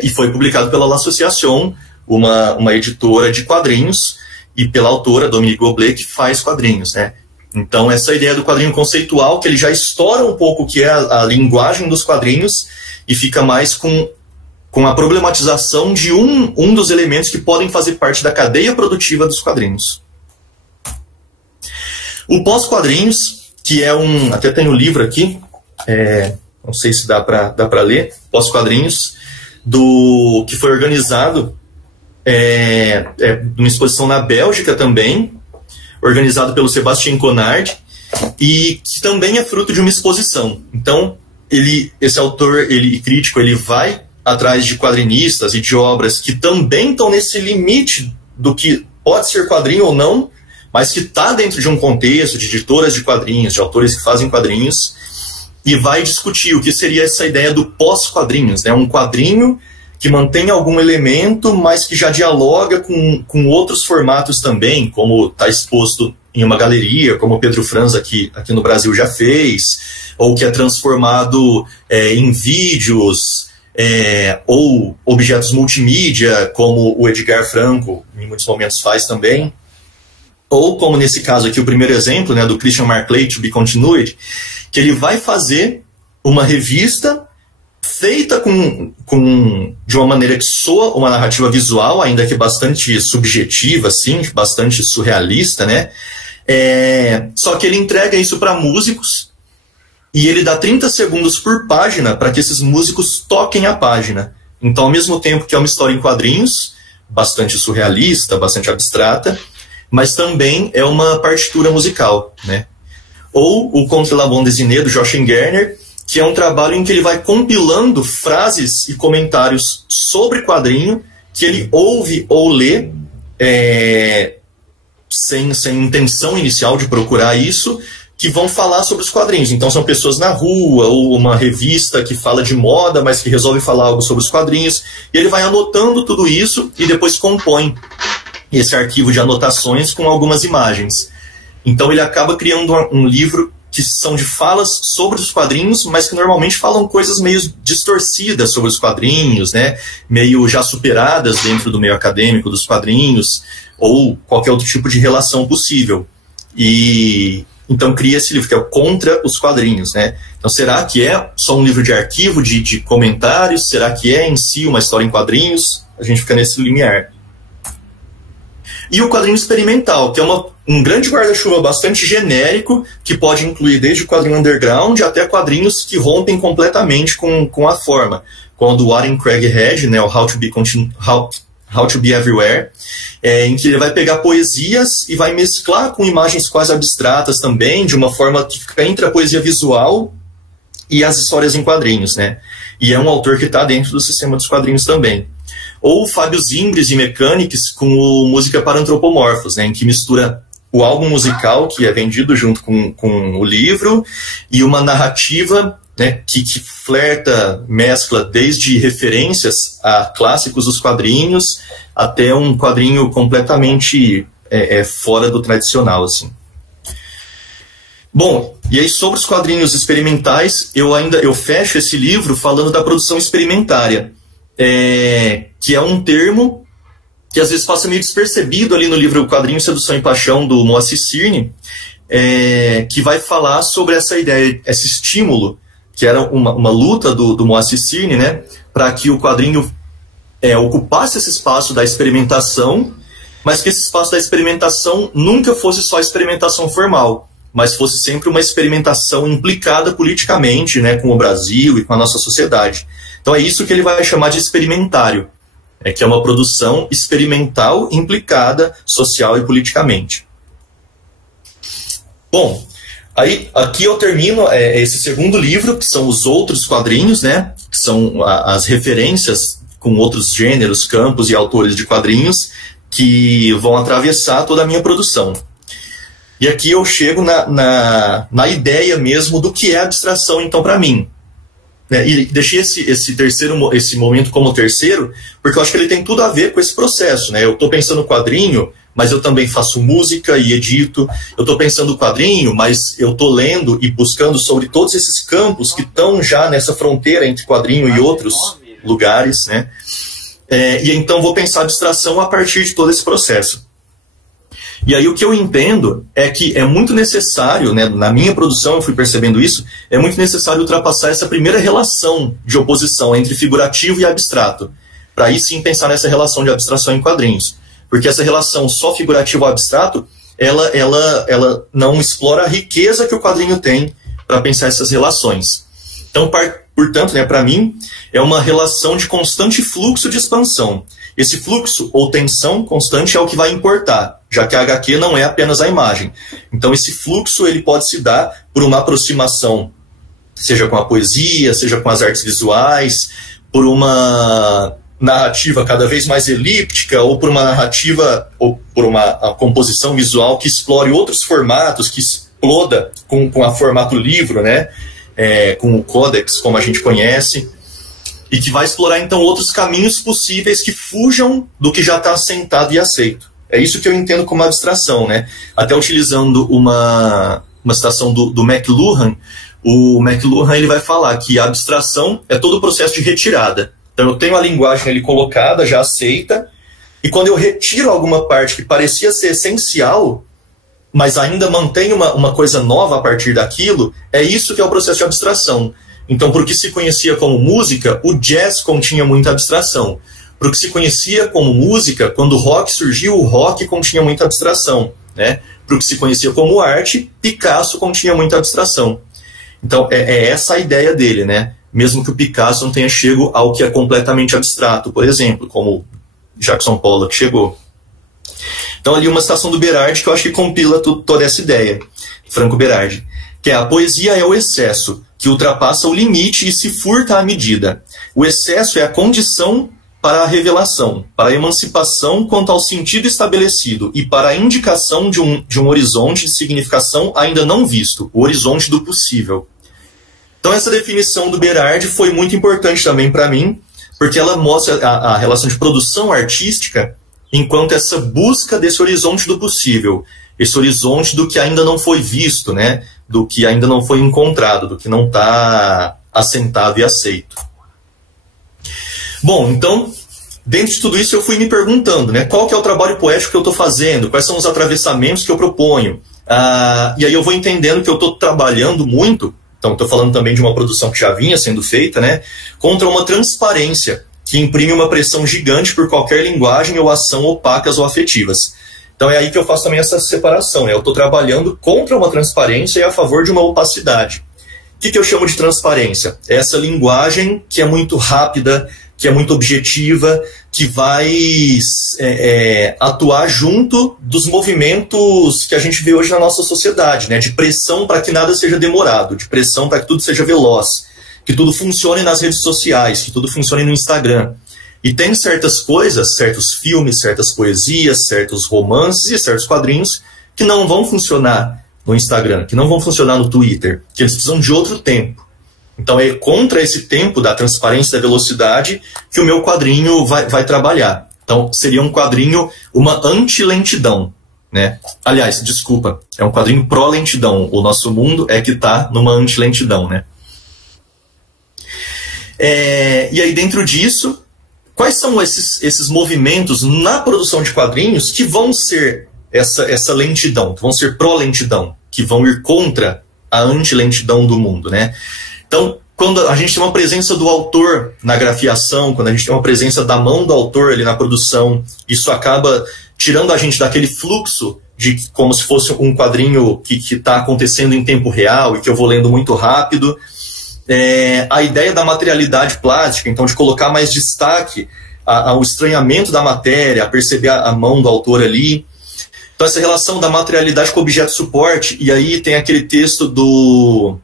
E foi publicado pela L'Association, uma editora de quadrinhos, e pela autora, Dominique Goblet, que faz quadrinhos, né. Então, essa ideia do quadrinho conceitual, que ele já estoura um pouco o que é a linguagem dos quadrinhos e fica mais com a problematização de um dos elementos que podem fazer parte da cadeia produtiva dos quadrinhos. O pós-quadrinhos, que é até tem um livro aqui, não sei se dá para ler, pós-quadrinhos, que foi organizado numa exposição na Bélgica também, organizado pelo Sébastien Conard, e que também é fruto de uma exposição. Então, esse autor, crítico, ele vai atrás de quadrinistas e de obras que também estão nesse limite do que pode ser quadrinho ou não, mas que está dentro de um contexto de editoras de quadrinhos, de autores que fazem quadrinhos, e vai discutir o que seria essa ideia do pós-quadrinhos, né? Um quadrinho que mantém algum elemento, mas que já dialoga com outros formatos também, como está exposto em uma galeria, como o Pedro Franz aqui no Brasil já fez, ou que é transformado em vídeos, ou objetos multimídia, como o Edgar Franco em muitos momentos faz também, ou como nesse caso aqui, o primeiro exemplo, né, do Christian Marclay, To Be Continued, que ele vai fazer uma revista feita de uma maneira que soa uma narrativa visual, ainda que bastante subjetiva, assim, bastante surrealista, né? Só que ele entrega isso para músicos e ele dá 30 segundos por página para que esses músicos toquem a página. Então, ao mesmo tempo que é uma história em quadrinhos, bastante surrealista, bastante abstrata, mas também é uma partitura musical, né? Ou o Contre la bande dessinée, do Joachim Garner, que é um trabalho em que ele vai compilando frases e comentários sobre quadrinho que ele ouve ou lê sem intenção inicial de procurar isso, que vão falar sobre os quadrinhos. Então são pessoas na rua, ou uma revista que fala de moda, mas que resolve falar algo sobre os quadrinhos, e ele vai anotando tudo isso e depois compõe esse arquivo de anotações com algumas imagens. Então ele acaba criando um livro que são de falas sobre os quadrinhos, mas que normalmente falam coisas meio distorcidas sobre os quadrinhos, né? Meio já superadas dentro do meio acadêmico dos quadrinhos, ou qualquer outro tipo de relação possível. E então cria esse livro, que é o Contra os Quadrinhos, né? Então será que é só um livro de arquivo, de comentários? Será que é em si uma história em quadrinhos? A gente fica nesse limiar. E o quadrinho experimental, que é um grande guarda-chuva bastante genérico, que pode incluir desde o quadrinho underground até quadrinhos que rompem completamente com a forma, como o do Warren Craighead, né, o How to Be Everywhere, em que ele vai pegar poesias e vai mesclar com imagens quase abstratas também, de uma forma que fica entre a poesia visual e as histórias em quadrinhos, né? E é um autor que está dentro do sistema dos quadrinhos também. Ou o Fábio Zimbres e Mechanics com o Música para Antropomorfos, né, em que mistura o álbum musical, que é vendido junto com o livro, e uma narrativa, né, que flerta, mescla desde referências a clássicos dos quadrinhos até um quadrinho completamente fora do tradicional, assim. Bom, e aí sobre os quadrinhos experimentais, eu fecho esse livro falando da produção experimentária, que é um termo que às vezes passa meio despercebido ali no livro Quadrinho, Sedução e Paixão, do Moacir Cirne, que vai falar sobre essa ideia, esse estímulo, que era uma luta do Moacir Cirne, né, para que o quadrinho ocupasse esse espaço da experimentação, mas que esse espaço da experimentação nunca fosse só experimentação formal, mas fosse sempre uma experimentação implicada politicamente, né, com o Brasil e com a nossa sociedade. Então é isso que ele vai chamar de experimentário, que é uma produção experimental implicada social e politicamente. Bom, aí aqui eu termino esse segundo livro, que são os outros quadrinhos, né, que são as referências com outros gêneros, campos e autores de quadrinhos que vão atravessar toda a minha produção. E aqui eu chego na ideia mesmo do que é abstração, então, para mim. E deixei esse momento como terceiro, porque eu acho que ele tem tudo a ver com esse processo, né? Eu estou pensando no quadrinho, mas eu também faço música e edito. Eu estou pensando no quadrinho, mas eu estou lendo e buscando sobre todos esses campos que estão já nessa fronteira entre quadrinho e outros lugares, né? E então vou pensar abstração a partir de todo esse processo. E aí o que eu entendo é que é muito necessário, né, na minha produção eu fui percebendo isso, é muito necessário ultrapassar essa primeira relação de oposição entre figurativo e abstrato, para aí sim pensar nessa relação de abstração em quadrinhos. Porque essa relação só figurativo ou abstrato, ela não explora a riqueza que o quadrinho tem para pensar essas relações. Então, portanto, né, para mim, é uma relação de constante fluxo de expansão. Esse fluxo ou tensão constante é o que vai importar, já que a HQ não é apenas a imagem. Então, esse fluxo ele pode se dar por uma aproximação, seja com a poesia, seja com as artes visuais, por uma narrativa cada vez mais elíptica, ou por uma narrativa, ou por uma composição visual que explore outros formatos, que exploda com a formato livro, né? Com o Codex, como a gente conhece, e que vai explorar, então, outros caminhos possíveis que fujam do que já está assentado e aceito. É isso que eu entendo como abstração, né? Até utilizando uma citação do McLuhan, o McLuhan ele vai falar que a abstração é todo o processo de retirada. Então eu tenho a linguagem ali colocada, já aceita, e quando eu retiro alguma parte que parecia ser essencial, mas ainda mantém uma coisa nova a partir daquilo, é isso que é o processo de abstração. Então, para o que se conhecia como música, o jazz continha muita abstração. Para o que se conhecia como música, quando o rock surgiu, o rock continha muita abstração, né? Para o que se conhecia como arte, Picasso continha muita abstração. Então, é essa a ideia dele, né? Mesmo que o Picasso não tenha chego ao que é completamente abstrato, por exemplo, como Jackson Pollock chegou. Então, ali uma citação do Berardi que eu acho que compila toda essa ideia, Franco Berardi, que é: a poesia é o excesso, que ultrapassa o limite e se furta à medida. O excesso é a condição para a revelação, para a emancipação quanto ao sentido estabelecido e para a indicação de um horizonte de significação ainda não visto, o horizonte do possível. Então essa definição do Berardi foi muito importante também para mim, porque ela mostra a relação de produção artística enquanto essa busca desse horizonte do possível, esse horizonte do que ainda não foi visto, né? Do que ainda não foi encontrado, do que não está assentado e aceito. Bom, então, dentro de tudo isso eu fui me perguntando, né? Qual que é o trabalho poético que eu estou fazendo? Quais são os atravessamentos que eu proponho? E aí eu vou entendendo que eu estou trabalhando muito, então estou falando também de uma produção que já vinha sendo feita, né? Contra uma transparência que imprime uma pressão gigante por qualquer linguagem ou ação opacas ou afetivas. Então é aí que eu faço também essa separação, né? Eu estou trabalhando contra uma transparência e a favor de uma opacidade. O que eu chamo de transparência? É essa linguagem que é muito rápida, que é muito objetiva, que vai atuar junto dos movimentos que a gente vê hoje na nossa sociedade, né? De pressão para que nada seja demorado, de pressão para que tudo seja veloz, que tudo funcione nas redes sociais, que tudo funcione no Instagram. E tem certas coisas, certos filmes, certas poesias, certos romances e certos quadrinhos que não vão funcionar no Instagram, que não vão funcionar no Twitter, que eles precisam de outro tempo. Então é contra esse tempo da transparência e da velocidade que o meu quadrinho vai trabalhar. Então seria um quadrinho, uma anti-lentidão, né? Aliás, desculpa, é um quadrinho pró-lentidão. O nosso mundo é que está numa anti-lentidão, né? E aí dentro disso, quais são esses movimentos na produção de quadrinhos que vão ser essa lentidão, que vão ser pró-lentidão, que vão ir contra a anti-lentidão do mundo, né? Então, quando a gente tem uma presença do autor na grafiação, quando a gente tem uma presença da mão do autor ali na produção, isso acaba tirando a gente daquele fluxo de como se fosse um quadrinho que está acontecendo em tempo real e que eu vou lendo muito rápido. A ideia da materialidade plástica, então de colocar mais destaque ao estranhamento da matéria, a perceber a mão do autor ali. Então essa relação da materialidade com o objeto suporte, e aí tem aquele texto do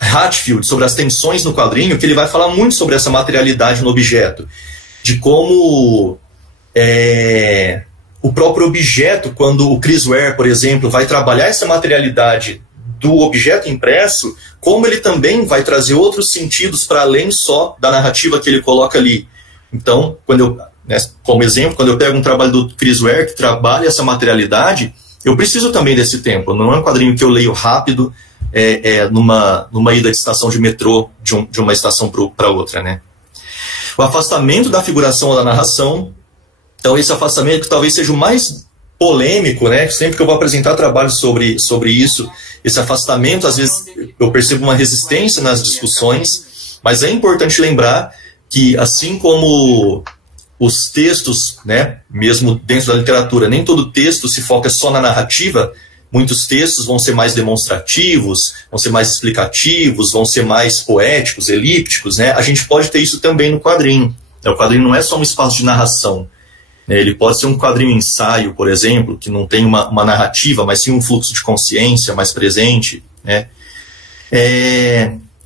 Hatfield sobre as tensões no quadrinho, que ele vai falar muito sobre essa materialidade no objeto, de como o próprio objeto, quando o Chris Ware, por exemplo, vai trabalhar essa materialidade do objeto impresso, como ele também vai trazer outros sentidos para além só da narrativa que ele coloca ali. Então, como exemplo, quando eu pego um trabalho do Chris Ware que trabalha essa materialidade, eu preciso também desse tempo. Não é um quadrinho que eu leio rápido, numa ida de estação de metrô de uma estação para outra, né? O afastamento da figuração ou da narração. Então, esse afastamento que talvez seja o mais polêmico, né? Sempre que eu vou apresentar trabalhos sobre isso, esse afastamento, às vezes eu percebo uma resistência nas discussões, mas é importante lembrar que, assim como os textos, né, mesmo dentro da literatura, nem todo texto se foca só na narrativa, muitos textos vão ser mais demonstrativos, vão ser mais explicativos, vão ser mais poéticos, elípticos, né? A gente pode ter isso também no quadrinho. O quadrinho não é só um espaço de narração, né? Ele pode ser um quadrinho ensaio, por exemplo, que não tem uma narrativa, mas sim um fluxo de consciência mais presente, né?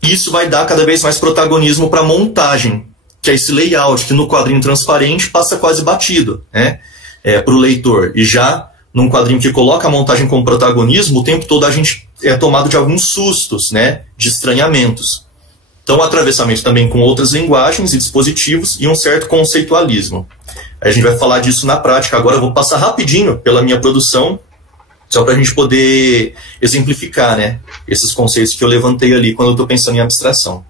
Isso vai dar cada vez mais protagonismo para a montagem, que é esse layout que no quadrinho transparente passa quase batido, né? Para o leitor. E já num quadrinho que coloca a montagem como protagonismo, o tempo todo a gente é tomado de alguns sustos, né? De estranhamentos. Então, o atravessamento também com outras linguagens e dispositivos e um certo conceitualismo. A gente vai falar disso na prática. Agora eu vou passar rapidinho pela minha produção, só para a gente poder exemplificar, né, esses conceitos que eu levantei ali quando eu estou pensando em abstração.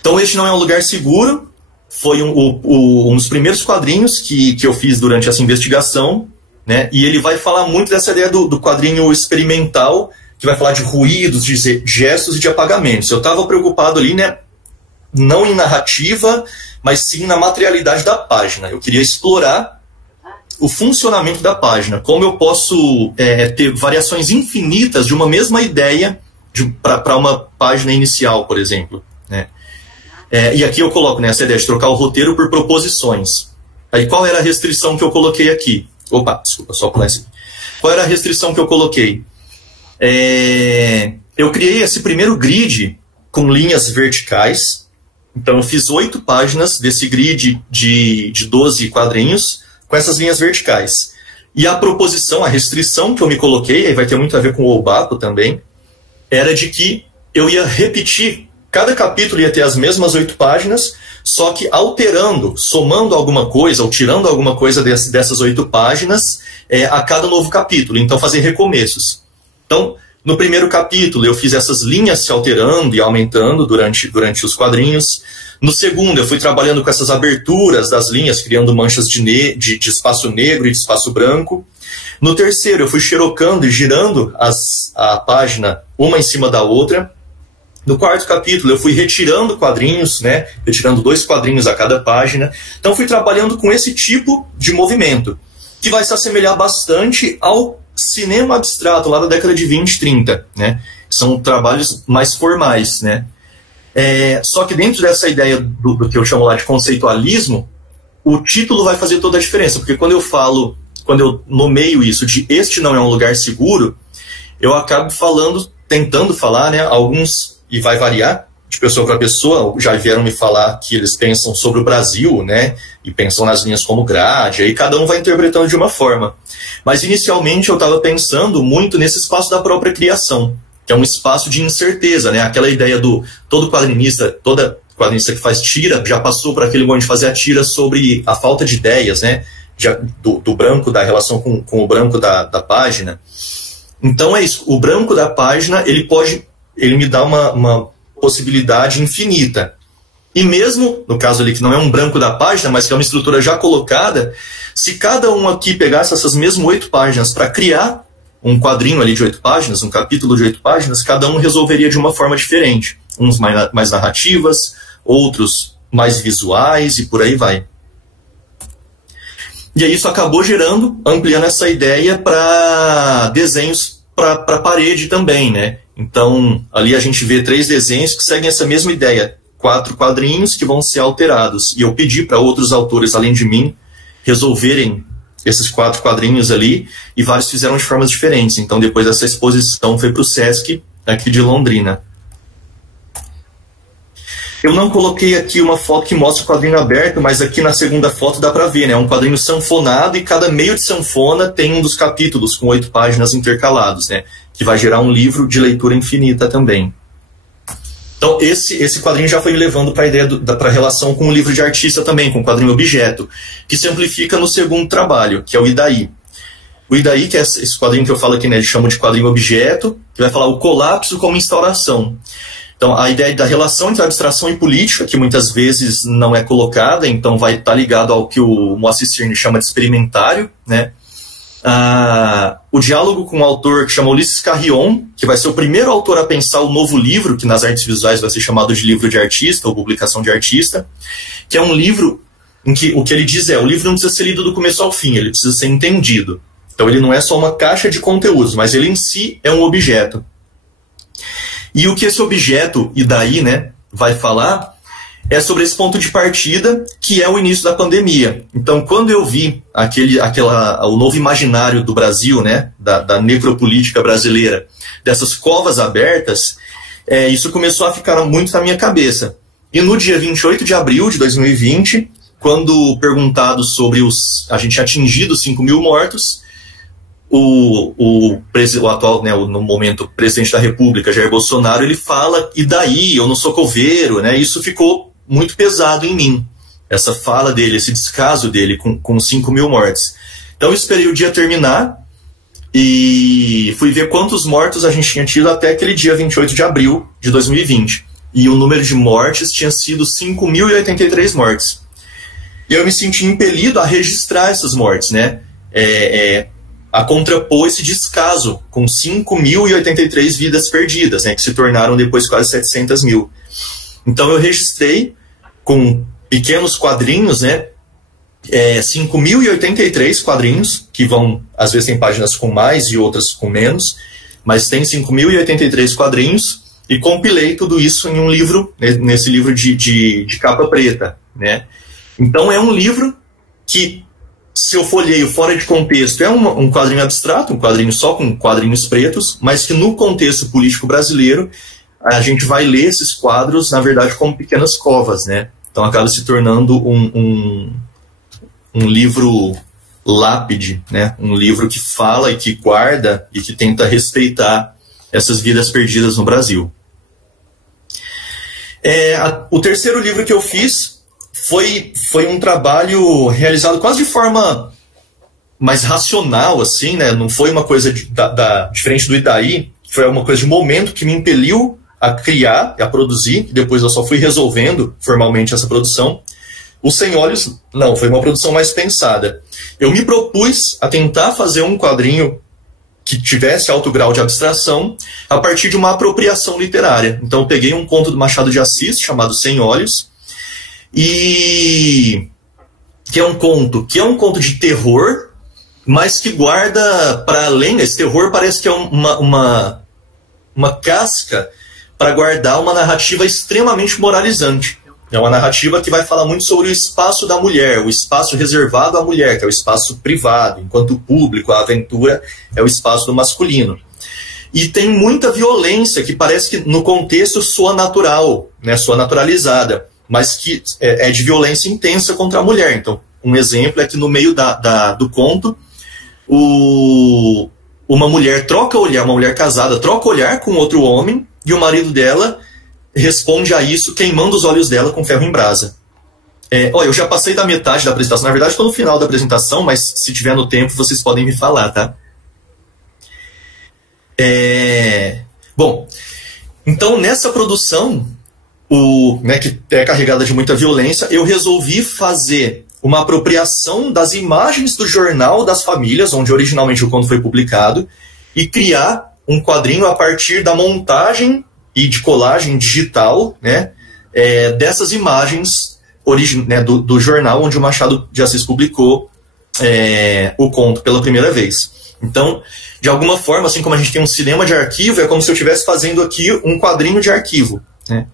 Então, Este Não É um Lugar Seguro foi um dos primeiros quadrinhos que eu fiz durante essa investigação, né, e ele vai falar muito dessa ideia do quadrinho experimental, que vai falar de ruídos, de gestos e de apagamentos. Eu estava preocupado ali, né, não em narrativa, mas sim na materialidade da página. Eu queria explorar o funcionamento da página, como eu posso ter variações infinitas de uma mesma ideia para uma página inicial, por exemplo, né? E aqui eu coloco, né, essa ideia de trocar o roteiro por proposições. Aí qual era a restrição que eu coloquei aqui? Opa, desculpa, só pular esse. Qual era a restrição que eu coloquei? Eu criei esse primeiro grid com linhas verticais. Então eu fiz 8 páginas desse grid de 12 quadrinhos com essas linhas verticais. E a proposição, a restrição que eu me coloquei, aí vai ter muito a ver com o Olbako também, era de que eu ia repetir, cada capítulo ia ter as mesmas 8 páginas, só que alterando, somando alguma coisa ou tirando alguma coisa dessas 8 páginas a cada novo capítulo. Então fazer recomeços. Então, no primeiro capítulo, eu fiz essas linhas se alterando e aumentando durante os quadrinhos. No segundo, eu fui trabalhando com essas aberturas das linhas, criando manchas de espaço negro e de espaço branco. No terceiro, eu fui xerocando e girando a página uma em cima da outra. No quarto capítulo, eu fui retirando quadrinhos, né? Retirando 2 quadrinhos a cada página. Então, fui trabalhando com esse tipo de movimento, que vai se assemelhar bastante ao cinema abstrato lá da década de 20 e 30, né? São trabalhos mais formais, né? Só que dentro dessa ideia do que eu chamo lá de conceitualismo, o título vai fazer toda a diferença, porque quando eu nomeio isso de Este Não É um Lugar Seguro, eu acabo tentando falar, né, alguns, e vai variar de pessoa para pessoa, já vieram me falar que eles pensam sobre o Brasil, né, e pensam nas linhas como grade, aí cada um vai interpretando de uma forma. Mas inicialmente eu estava pensando muito nesse espaço da própria criação, que é um espaço de incerteza, né? Aquela ideia toda quadrinista que faz tira já passou por aquele momento de fazer a tira sobre a falta de ideias, né? Do branco, da relação com o branco da página. Então é isso, o branco da página ele me dá uma possibilidade infinita. E mesmo, no caso ali que não é um branco da página, mas que é uma estrutura já colocada, se cada um aqui pegasse essas mesmas 8 páginas para criar um quadrinho ali de 8 páginas, um capítulo de 8 páginas, cada um resolveria de uma forma diferente. Uns mais narrativas, outros mais visuais e por aí vai. E aí isso acabou ampliando essa ideia para desenhos para parede também, né? Então, ali a gente vê 3 desenhos que seguem essa mesma ideia. 4 quadrinhos que vão ser alterados. E eu pedi para outros autores, além de mim, resolverem esses 4 quadrinhos ali, e vários fizeram de formas diferentes. Então, depois dessa exposição, foi para o Sesc, aqui de Londrina. Eu não coloquei aqui uma foto que mostra o quadrinho aberto, mas aqui na segunda foto dá para ver, né? É um quadrinho sanfonado, e cada meio de sanfona tem um dos capítulos, com 8 páginas intercalados, né? Que vai gerar um livro de leitura infinita também. Então, esse quadrinho já foi me levando para a ideia para a relação com o livro de artista também, com o quadrinho objeto, que se amplifica no segundo trabalho, que é o Idaí. O Idaí, que é esse quadrinho que eu falo aqui, né, eles chamam de quadrinho objeto, que vai falar o colapso como instauração. Então, a ideia da relação entre abstração e política, que muitas vezes não é colocada, então vai estar ligado ao que o Moacir Cirne chama de experimentário, né? O diálogo com um autor que chama Ulisses Carrion, que vai ser o primeiro autor a pensar o novo livro, que nas artes visuais vai ser chamado de livro de artista, ou publicação de artista, que é um livro em que o que ele diz o livro não precisa ser lido do começo ao fim, ele precisa ser entendido. Então ele não é só uma caixa de conteúdos, mas ele em si é um objeto. E o que esse objeto, e daí, né, vai falar, é sobre esse ponto de partida, que é o início da pandemia. Então, quando eu vi o novo imaginário do Brasil, né, da necropolítica brasileira, dessas covas abertas, isso começou a ficar muito na minha cabeça. E no dia 28 de abril de 2020, quando perguntado sobre a gente tinha atingido 5 mil mortos, o atual, né, no momento, presidente da República, Jair Bolsonaro, ele fala, e daí, eu não sou coveiro, né, isso ficou muito pesado em mim, essa fala dele, esse descaso dele com 5 mil mortes. Então eu esperei o dia terminar e fui ver quantos mortos a gente tinha tido até aquele dia 28 de abril de 2020. E o número de mortes tinha sido 5.083 mortes. E eu me senti impelido a registrar essas mortes, né? A contrapor esse descaso com 5.083 vidas perdidas, né? Que se tornaram depois quase 700 mil. Então eu registrei com pequenos quadrinhos, né? 5.083 quadrinhos, que vão, às vezes tem páginas com mais e outras com menos, mas tem 5.083 quadrinhos, e compilei tudo isso em um livro, nesse livro de capa preta, né? Então é um livro que, se eu folheio fora de contexto, é um quadrinho abstrato, um quadrinho só com quadrinhos pretos, mas que no contexto político brasileiro, a gente vai ler esses quadros, na verdade, como pequenas covas, né? Então acaba se tornando um livro lápide, né? Um livro que fala e que guarda e que tenta respeitar essas vidas perdidas no Brasil. O terceiro livro que eu fiz foi um trabalho realizado quase de forma mais racional, assim, né? Não foi uma coisa diferente do Idaí, foi uma coisa de momento que me impeliu a criar, a produzir, que depois eu só fui resolvendo formalmente essa produção. O Sem Olhos, não, foi uma produção mais pensada. Eu me propus a tentar fazer um quadrinho que tivesse alto grau de abstração a partir de uma apropriação literária. Então eu peguei um conto do Machado de Assis, chamado Sem Olhos, e que é um conto de terror, mas que guarda para além, esse terror parece que é uma casca para guardar uma narrativa extremamente moralizante. É uma narrativa que vai falar muito sobre o espaço da mulher, o espaço reservado à mulher, que é o espaço privado, enquanto o público, a aventura, é o espaço do masculino. E tem muita violência, que parece que no contexto soa natural, né, soa naturalizada, mas que é de violência intensa contra a mulher. Então, um exemplo é que no meio do conto, uma mulher troca olhar, uma mulher casada troca olhar com outro homem, e o marido dela responde a isso queimando os olhos dela com ferro em brasa. Eu já passei da metade da apresentação, na verdade estou no final da apresentação, mas se tiver no tempo vocês podem me falar, tá? Bom, então nessa produção, que é carregada de muita violência, eu resolvi fazer uma apropriação das imagens do Jornal das Famílias, onde originalmente o conto foi publicado, e criar um quadrinho a partir da montagem e de colagem digital, né, dessas imagens do jornal onde o Machado de Assis publicou o conto pela primeira vez. Então, de alguma forma, assim como a gente tem um cinema de arquivo, é como se eu estivesse fazendo aqui um quadrinho de arquivo, né?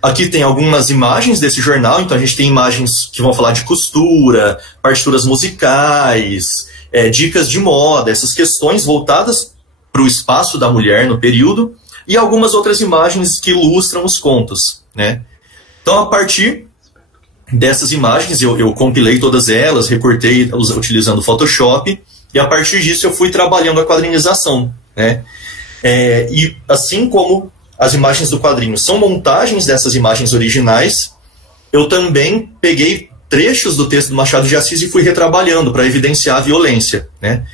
Aqui tem algumas imagens desse jornal, então a gente tem imagens que vão falar de costura, partituras musicais, dicas de moda, essas questões voltadas para o espaço da mulher no período, e algumas outras imagens que ilustram os contos, né? Então, a partir dessas imagens, eu compilei todas elas, recortei utilizando o Photoshop, e a partir disso eu fui trabalhando a quadrinização, né? E assim como as imagens do quadrinho são montagens dessas imagens originais, eu também peguei trechos do texto do Machado de Assis e fui retrabalhando para evidenciar a violência, né?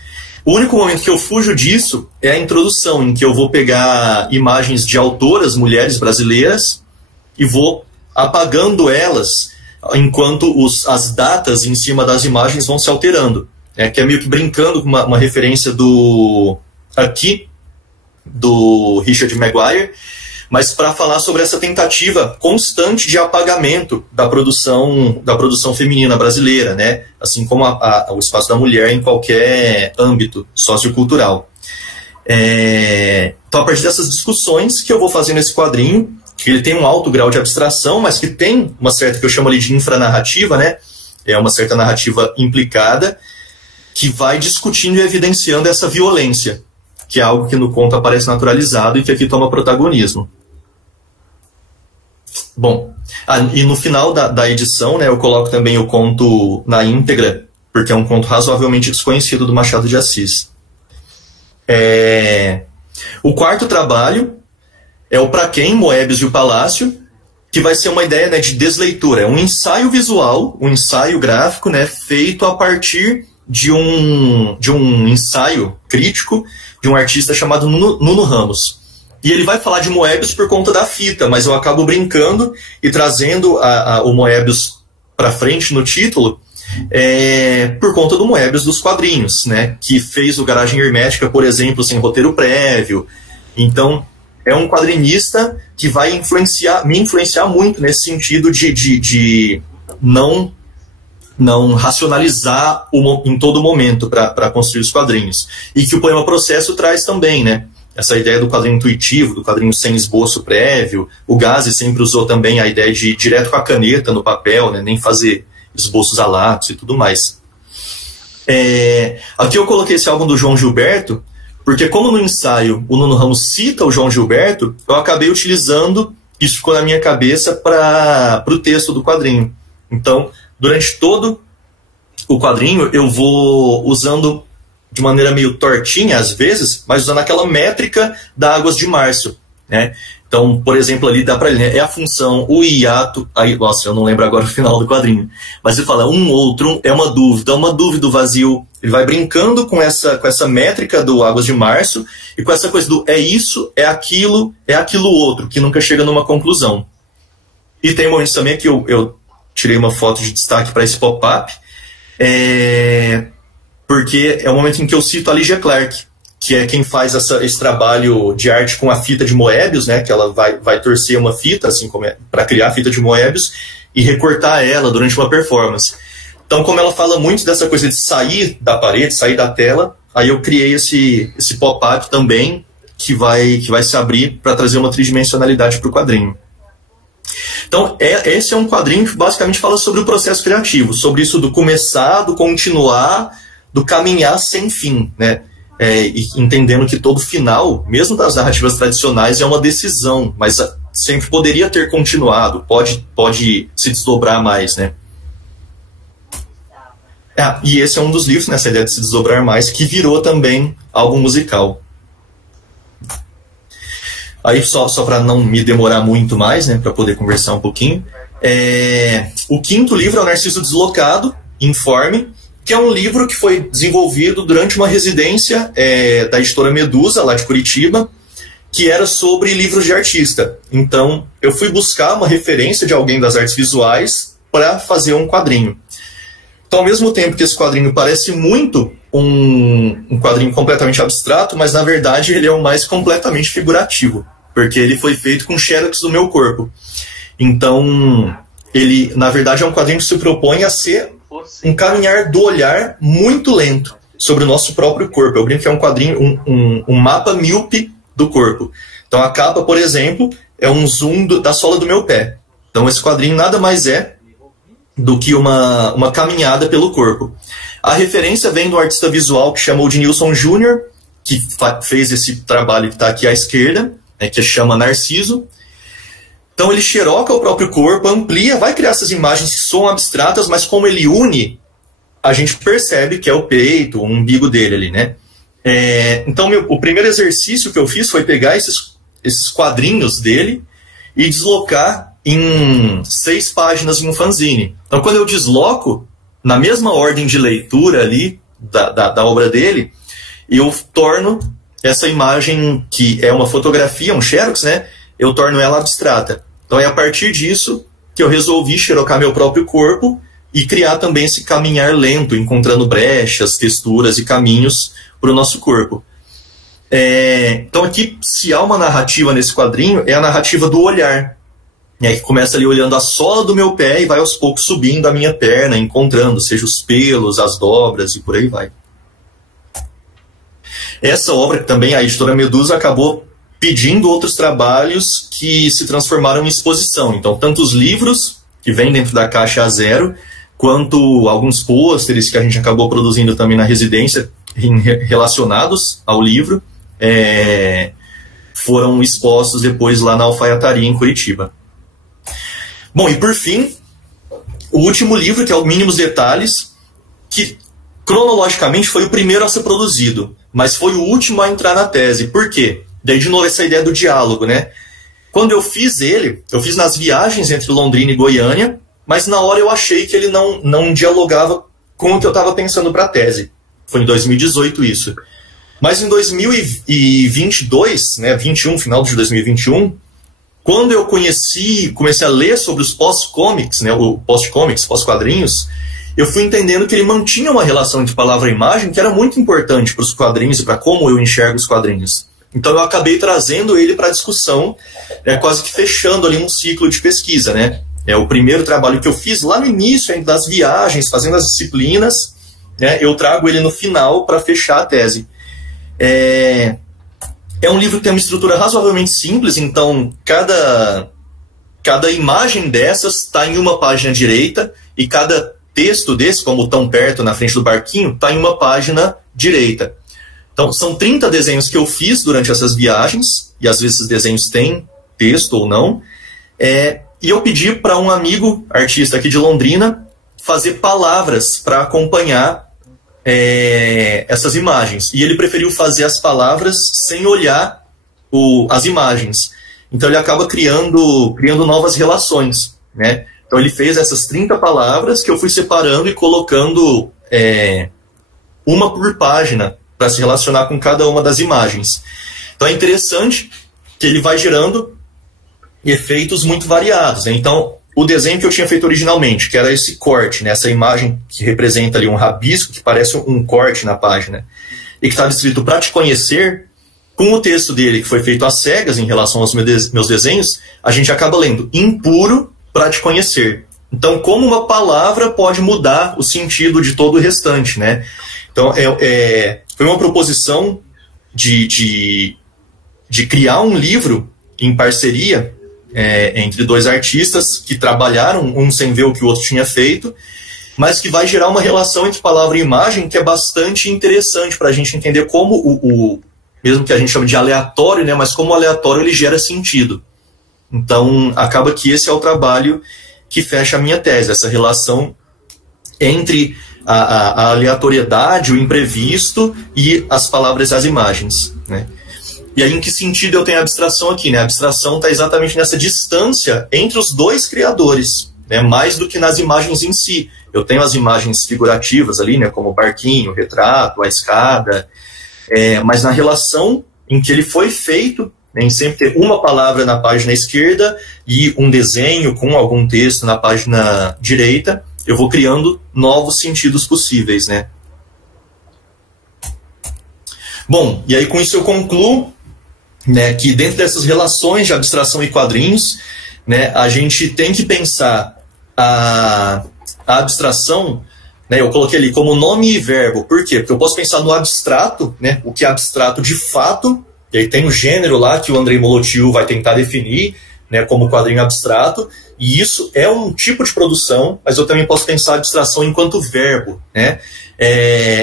O único momento que eu fujo disso é a introdução, em que eu vou pegar imagens de autoras, mulheres brasileiras, e vou apagando elas enquanto as datas em cima das imagens vão se alterando. Que é meio que brincando com uma referência do Richard Maguire, mas para falar sobre essa tentativa constante de apagamento da produção feminina brasileira, né? Assim como o espaço da mulher em qualquer âmbito sociocultural. Então, a partir dessas discussões que eu vou fazer nesse quadrinho, que ele tem um alto grau de abstração, mas que tem uma certa, que eu chamo ali de infranarrativa, né? É uma certa narrativa implicada, que vai discutindo e evidenciando essa violência, que é algo que no conto aparece naturalizado e que aqui toma protagonismo. Bom, e no final da edição, né, eu coloco também o conto na íntegra, porque é um conto razoavelmente desconhecido do Machado de Assis. O quarto trabalho é o Pra Quem, Moebius e o Palácio, que vai ser uma ideia, né, de desleitura. É um ensaio visual, um ensaio gráfico, né, feito a partir de um ensaio crítico de um artista chamado Nuno Ramos. E ele vai falar de Moebius por conta da fita, mas eu acabo brincando e trazendo o Moebius para frente no título por conta do Moebius dos quadrinhos, né, que fez o Garagem Hermética, por exemplo, sem roteiro prévio. Então, é um quadrinista que vai me influenciar muito nesse sentido de não racionalizar em todo momento para construir os quadrinhos. E que o Poema Processo traz também, né? Essa ideia do quadrinho intuitivo, do quadrinho sem esboço prévio. O Gazi sempre usou também a ideia de ir direto com a caneta no papel, né? Nem fazer esboços a lápis e tudo mais. Aqui eu coloquei esse álbum do João Gilberto, porque como no ensaio o Nuno Ramos cita o João Gilberto, eu acabei utilizando, isso ficou na minha cabeça, para o texto do quadrinho. Então, durante todo o quadrinho, eu vou usando de maneira meio tortinha, às vezes, mas usando aquela métrica da Águas de Março, né? Então, por exemplo, ali dá para ele, né? É a função, o hiato, aí, nossa, eu não lembro agora o final do quadrinho, mas ele fala outro, é uma dúvida o vazio. Ele vai brincando com essa métrica do Águas de Março e com essa coisa do é isso, é aquilo outro, que nunca chega numa conclusão. E tem momentos também que eu tirei uma foto de destaque para esse pop-up, porque é o momento em que eu cito a Lígia Clark, que é quem faz esse trabalho de arte com a fita de Moebius, né, que ela vai torcer uma fita, assim como para criar a fita de Moebius, e recortar ela durante uma performance. Então, como ela fala muito dessa coisa de sair da parede, sair da tela, aí eu criei esse pop-up também, que vai se abrir para trazer uma tridimensionalidade para o quadrinho. Então, esse é um quadrinho que basicamente fala sobre o processo criativo, sobre isso do começar, do continuar, do caminhar sem fim, né? E entendendo que todo final, mesmo das narrativas tradicionais, é uma decisão, mas sempre poderia ter continuado, pode se desdobrar mais, né? E esse é um dos livros, nessa ideia de se desdobrar mais, que virou também álbum musical. Aí, só para não me demorar muito mais, né, para poder conversar um pouquinho, o quinto livro é o Narciso Deslocado, Informe, que é um livro que foi desenvolvido durante uma residência da editora Medusa, lá de Curitiba, que era sobre livros de artista. Então, eu fui buscar uma referência de alguém das artes visuais para fazer um quadrinho. Então, ao mesmo tempo que esse quadrinho parece muito um quadrinho completamente abstrato, mas, na verdade, ele é o mais completamente figurativo, porque ele foi feito com xerox do meu corpo. Então, ele, na verdade, é um quadrinho que se propõe a ser um caminhar do olhar muito lento sobre o nosso próprio corpo. Eu brinco que é um quadrinho, um mapa míope do corpo. Então a capa, por exemplo, é um zoom da sola do meu pé. Então esse quadrinho nada mais é do que uma caminhada pelo corpo. A referência vem do artista visual que chamou de Nilson Júnior, que fez esse trabalho que está aqui à esquerda, né, que chama Narciso. Então ele xeroca o próprio corpo, amplia, vai criar essas imagens que são abstratas, mas como ele une, a gente percebe que é o peito, o umbigo dele ali, né? Então o primeiro exercício que eu fiz foi pegar esses quadrinhos dele e deslocar em 6 páginas em um fanzine. Então quando eu desloco, na mesma ordem de leitura ali da obra dele, eu torno essa imagem, que é uma fotografia, um xerox, né? Eu torno ela abstrata. Então é a partir disso que eu resolvi xerocar meu próprio corpo e criar também esse caminhar lento, encontrando brechas, texturas e caminhos para o nosso corpo. Então aqui, se há uma narrativa nesse quadrinho, é a narrativa do olhar, né, que começa ali olhando a sola do meu pé e vai aos poucos subindo a minha perna, encontrando, seja os pelos, as dobras e por aí vai. Essa obra também, a editora Medusa acabou pedindo outros trabalhos que se transformaram em exposição. Então, tanto os livros, que vêm dentro da caixa A0, quanto alguns pôsteres que a gente acabou produzindo também na residência, relacionados ao livro, foram expostos depois lá na Alfaiataria, em Curitiba. Bom, e por fim, o último livro, que é o Mínimos Detalhes, que cronologicamente foi o primeiro a ser produzido, mas foi o último a entrar na tese. Por quê? Daí, de novo, essa ideia do diálogo, né? Quando eu fiz ele, eu fiz nas viagens entre Londrina e Goiânia, mas na hora eu achei que ele não dialogava com o que eu estava pensando para a tese. Foi em 2018 isso. Mas em 2022, né, 21, final de 2021, quando eu comecei a ler sobre os post-comics, né, o post-comics, pós-quadrinhos, eu fui entendendo que ele mantinha uma relação entre palavra e imagem que era muito importante para os quadrinhos e para como eu enxergo os quadrinhos. Então eu acabei trazendo ele para a discussão, quase que fechando ali um ciclo de pesquisa, né? É o primeiro trabalho que eu fiz lá no início ainda das viagens, fazendo as disciplinas, né? Eu trago ele no final para fechar a tese. É um livro que tem uma estrutura razoavelmente simples, então cada imagem dessas está em uma página direita e cada texto desse, como tão perto na frente do barquinho, está em uma página direita. Então, são 30 desenhos que eu fiz durante essas viagens, e às vezes esses desenhos têm texto ou não, e eu pedi para um amigo artista aqui de Londrina fazer palavras para acompanhar essas imagens. E ele preferiu fazer as palavras sem olhar as imagens. Então, ele acaba criando novas relações, né? Então, ele fez essas 30 palavras que eu fui separando e colocando uma por página, para se relacionar com cada uma das imagens. Então é interessante que ele vai gerando efeitos muito variados, né? Então, o desenho que eu tinha feito originalmente, que era esse corte, né? Essa imagem que representa ali um rabisco, que parece um corte na página, e que estava escrito "para te conhecer", com o texto dele, que foi feito às cegas em relação aos meus desenhos, a gente acaba lendo "impuro para te conhecer". Então, como uma palavra pode mudar o sentido de todo o restante, né? Então, foi uma proposição de criar um livro em parceria entre dois artistas que trabalharam um sem ver o que o outro tinha feito, mas que vai gerar uma relação entre palavra e imagem que é bastante interessante para a gente entender como mesmo que a gente chame de aleatório, né, mas como o aleatório ele gera sentido. Então, acaba que esse é o trabalho que fecha a minha tese, essa relação entre a aleatoriedade, o imprevisto e as palavras e as imagens, né? E aí, em que sentido eu tenho a abstração aqui, né? A abstração está exatamente nessa distância entre os dois criadores, né? Mais do que nas imagens em si. Eu tenho as imagens figurativas ali, né? Como o barquinho, o retrato, a escada, mas na relação em que ele foi feito, né? Em sempre ter uma palavra na página esquerda e um desenho com algum texto na página direita, eu vou criando novos sentidos possíveis, né? Bom, e aí com isso eu concluo, né, que dentro dessas relações de abstração e quadrinhos, né, a gente tem que pensar a abstração, né, eu coloquei ali como nome e verbo. Por quê? Porque eu posso pensar no abstrato, né, o que é abstrato de fato, e aí tem o gênero lá que o Andrei Molotiu vai tentar definir, né, como quadrinho abstrato, e isso é um tipo de produção, mas eu também posso pensar a abstração enquanto verbo, né?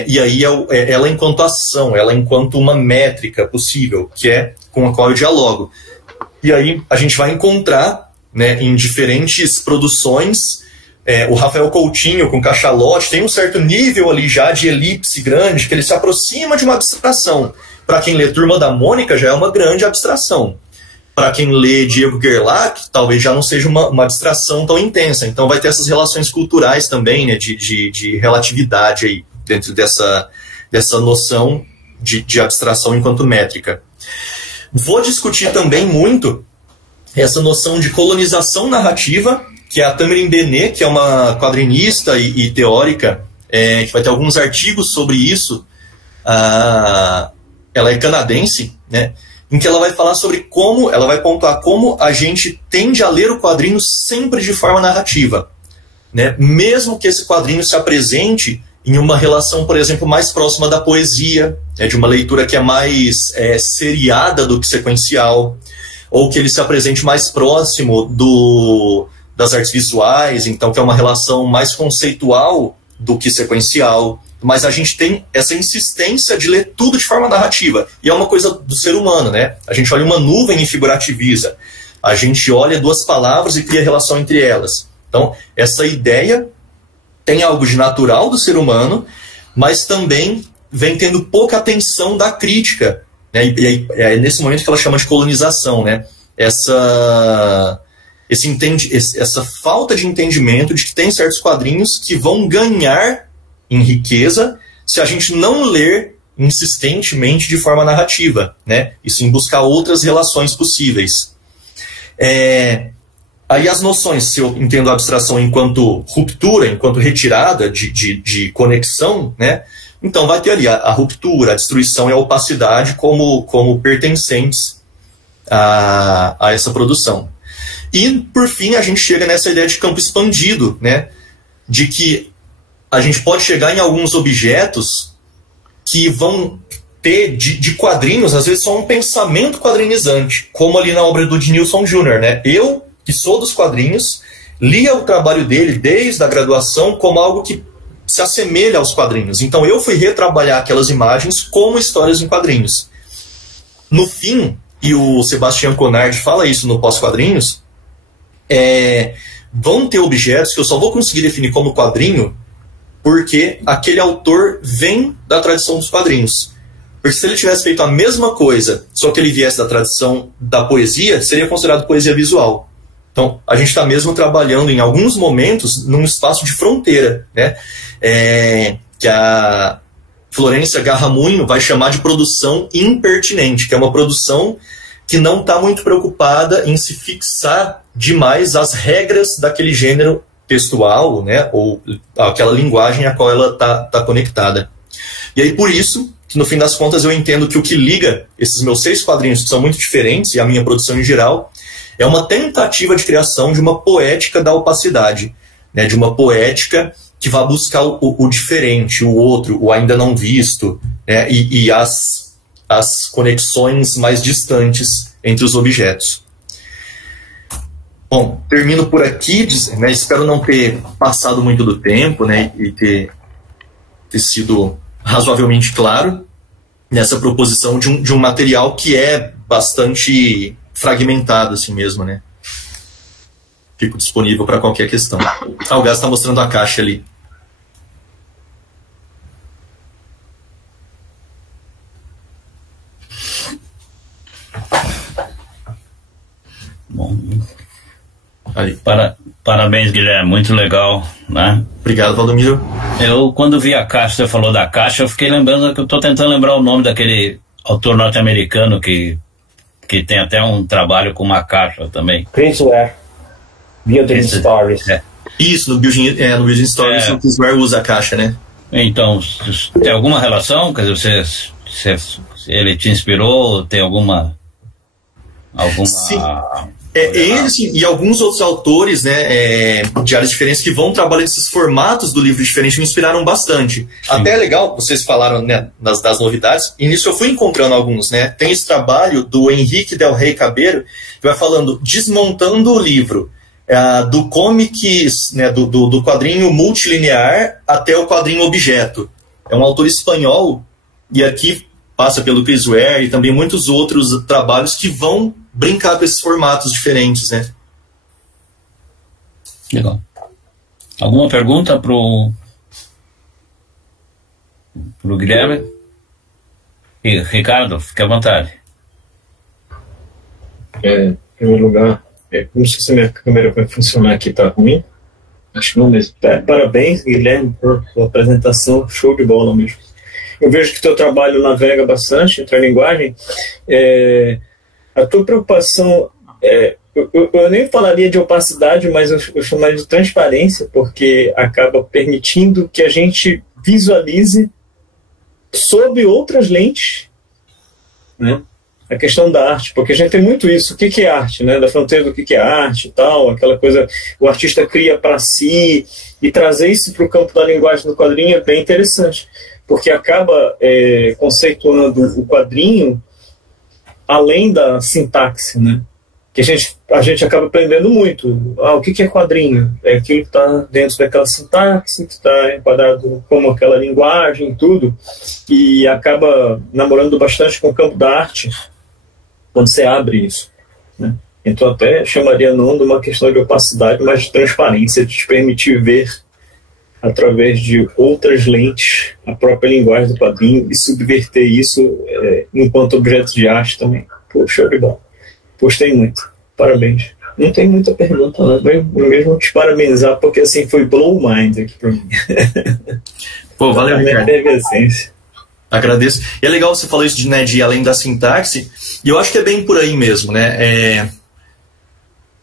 E aí ela enquanto ação, ela enquanto uma métrica possível, que é com a qual eu dialogo. E aí a gente vai encontrar, né, em diferentes produções, o Rafael Coutinho com Cachalote tem um certo nível ali já de elipse grande, que ele se aproxima de uma abstração. Para quem lê Turma da Mônica já é uma grande abstração. Para quem lê Diego Gerlach, talvez já não seja uma abstração tão intensa. Então vai ter essas relações culturais também, né, de relatividade aí, dentro dessa noção de abstração enquanto métrica. Vou discutir também muito essa noção de colonização narrativa, que é a Tamirin Benet, que é uma quadrinista e teórica, que vai ter alguns artigos sobre isso, ela é canadense, né, em que ela vai falar sobre como, ela vai pontuar como a gente tende a ler o quadrinho sempre de forma narrativa, né, mesmo que esse quadrinho se apresente em uma relação, por exemplo, mais próxima da poesia, de uma leitura que é mais seriada do que sequencial, ou que ele se apresente mais próximo das artes visuais, então que é uma relação mais conceitual do que sequencial. Mas a gente tem essa insistência de ler tudo de forma narrativa, e é uma coisa do ser humano, né? A gente olha uma nuvem e figurativiza, a gente olha duas palavras e cria relação entre elas. Então, essa ideia tem algo de natural do ser humano, mas também vem tendo pouca atenção da crítica, né? E é nesse momento que ela chama de colonização, né? Essa falta de entendimento de que tem certos quadrinhos que vão ganhar em riqueza se a gente não ler insistentemente de forma narrativa, né? E sim buscar outras relações possíveis. Aí as noções, se eu entendo a abstração enquanto ruptura, enquanto retirada de conexão, né? Então vai ter ali a ruptura, a destruição e a opacidade como pertencentes a essa produção. E, por fim, a gente chega nessa ideia de campo expandido, né? De que a gente pode chegar em alguns objetos que vão ter de quadrinhos, às vezes só um pensamento quadrinizante, como ali na obra do Ednilson Júnior, né? Eu, que sou dos quadrinhos, lia o trabalho dele desde a graduação como algo que se assemelha aos quadrinhos. Então eu fui retrabalhar aquelas imagens como histórias em quadrinhos. No fim, e o Sebastião Conard fala isso no Pós-Quadrinhos, vão ter objetos que eu só vou conseguir definir como quadrinho porque aquele autor vem da tradição dos quadrinhos. Porque se ele tivesse feito a mesma coisa, só que ele viesse da tradição da poesia, seria considerado poesia visual. Então, a gente está mesmo trabalhando, em alguns momentos, num espaço de fronteira, né? Que a Florência Garramunho vai chamar de produção impertinente, que é uma produção que não está muito preocupada em se fixar demais às regras daquele gênero textual, né? Ou aquela linguagem a qual ela está conectada. E aí, por isso, que no fim das contas eu entendo que o que liga esses meus 6 quadrinhos, que são muito diferentes, e a minha produção em geral, é uma tentativa de criação de uma poética da opacidade, né? De uma poética que vai buscar o diferente, o outro, o ainda não visto, né? E as conexões mais distantes entre os objetos. Bom, termino por aqui, né? Espero não ter passado muito do tempo, né? E ter sido razoavelmente claro nessa proposição de um material que é bastante fragmentado assim mesmo, né? Fico disponível para qualquer questão. O Gás está mostrando a caixa ali. Bom, ali. Parabéns, Guilherme, muito legal, né? Obrigado, Valdomiro. Eu, quando vi a caixa, você falou da caixa, eu fiquei lembrando, que eu estou tentando lembrar o nome daquele autor norte-americano que tem até um trabalho com uma caixa também. Chris Ware, Building Stories. Isso, no Building Stories, o Chris Ware usa a caixa, né? Então, tem alguma relação? Quer dizer, ele te inspirou? Tem alguma... Sim. Ele sim, e alguns outros autores, né, de áreas diferentes que vão trabalhando esses formatos do livro diferente me inspiraram bastante. Sim. Até é legal, vocês falaram, né, das novidades, e nisso eu fui encontrando alguns, né? Tem esse trabalho do Henrique Del Rey Cabeiro, que vai falando, desmontando o livro, do comics, né, do quadrinho multilinear até o quadrinho objeto. É um autor espanhol, e aqui passa pelo Chris Ware e também muitos outros trabalhos que vão brincar com esses formatos diferentes, né? Legal. Alguma pergunta pro Guilherme? Ricardo, fique à vontade. Em primeiro lugar, não sei se a minha câmera vai funcionar aqui, tá ruim? Acho que não mesmo. Parabéns, Guilherme, por apresentação, show de bola mesmo. Eu vejo que o teu trabalho navega bastante entre a linguagem. A tua preocupação, eu nem falaria de opacidade, mas eu chamaria de transparência, porque acaba permitindo que a gente visualize sob outras lentes né? A questão da arte, porque a gente tem muito isso. O que é arte, né? Da fronteira do que é arte e tal, aquela coisa, o artista cria para si, e trazer isso para o campo da linguagem do quadrinho é bem interessante, porque acaba conceituando o quadrinho além da sintaxe, né? Que a gente acaba aprendendo muito. O que é quadrinho? É aquilo que está dentro daquela sintaxe, que está enquadrado como aquela linguagem e tudo, e acaba namorando bastante com o campo da arte quando você abre isso, né? Então até chamaria não de uma questão de opacidade, mas de transparência, de te permitir ver através de outras lentes a própria linguagem do quadrinho e subverter isso enquanto objeto de arte também. Pô, show de bola. Gostei muito. Parabéns. Não tem muita pergunta, não. Eu mesmo te parabenizar, porque assim foi blow mind aqui pra mim. Pô, valeu, Ricardo. Efervescência. Agradeço. E é legal você falar isso de ir além da sintaxe, e eu acho que é bem por aí mesmo, né?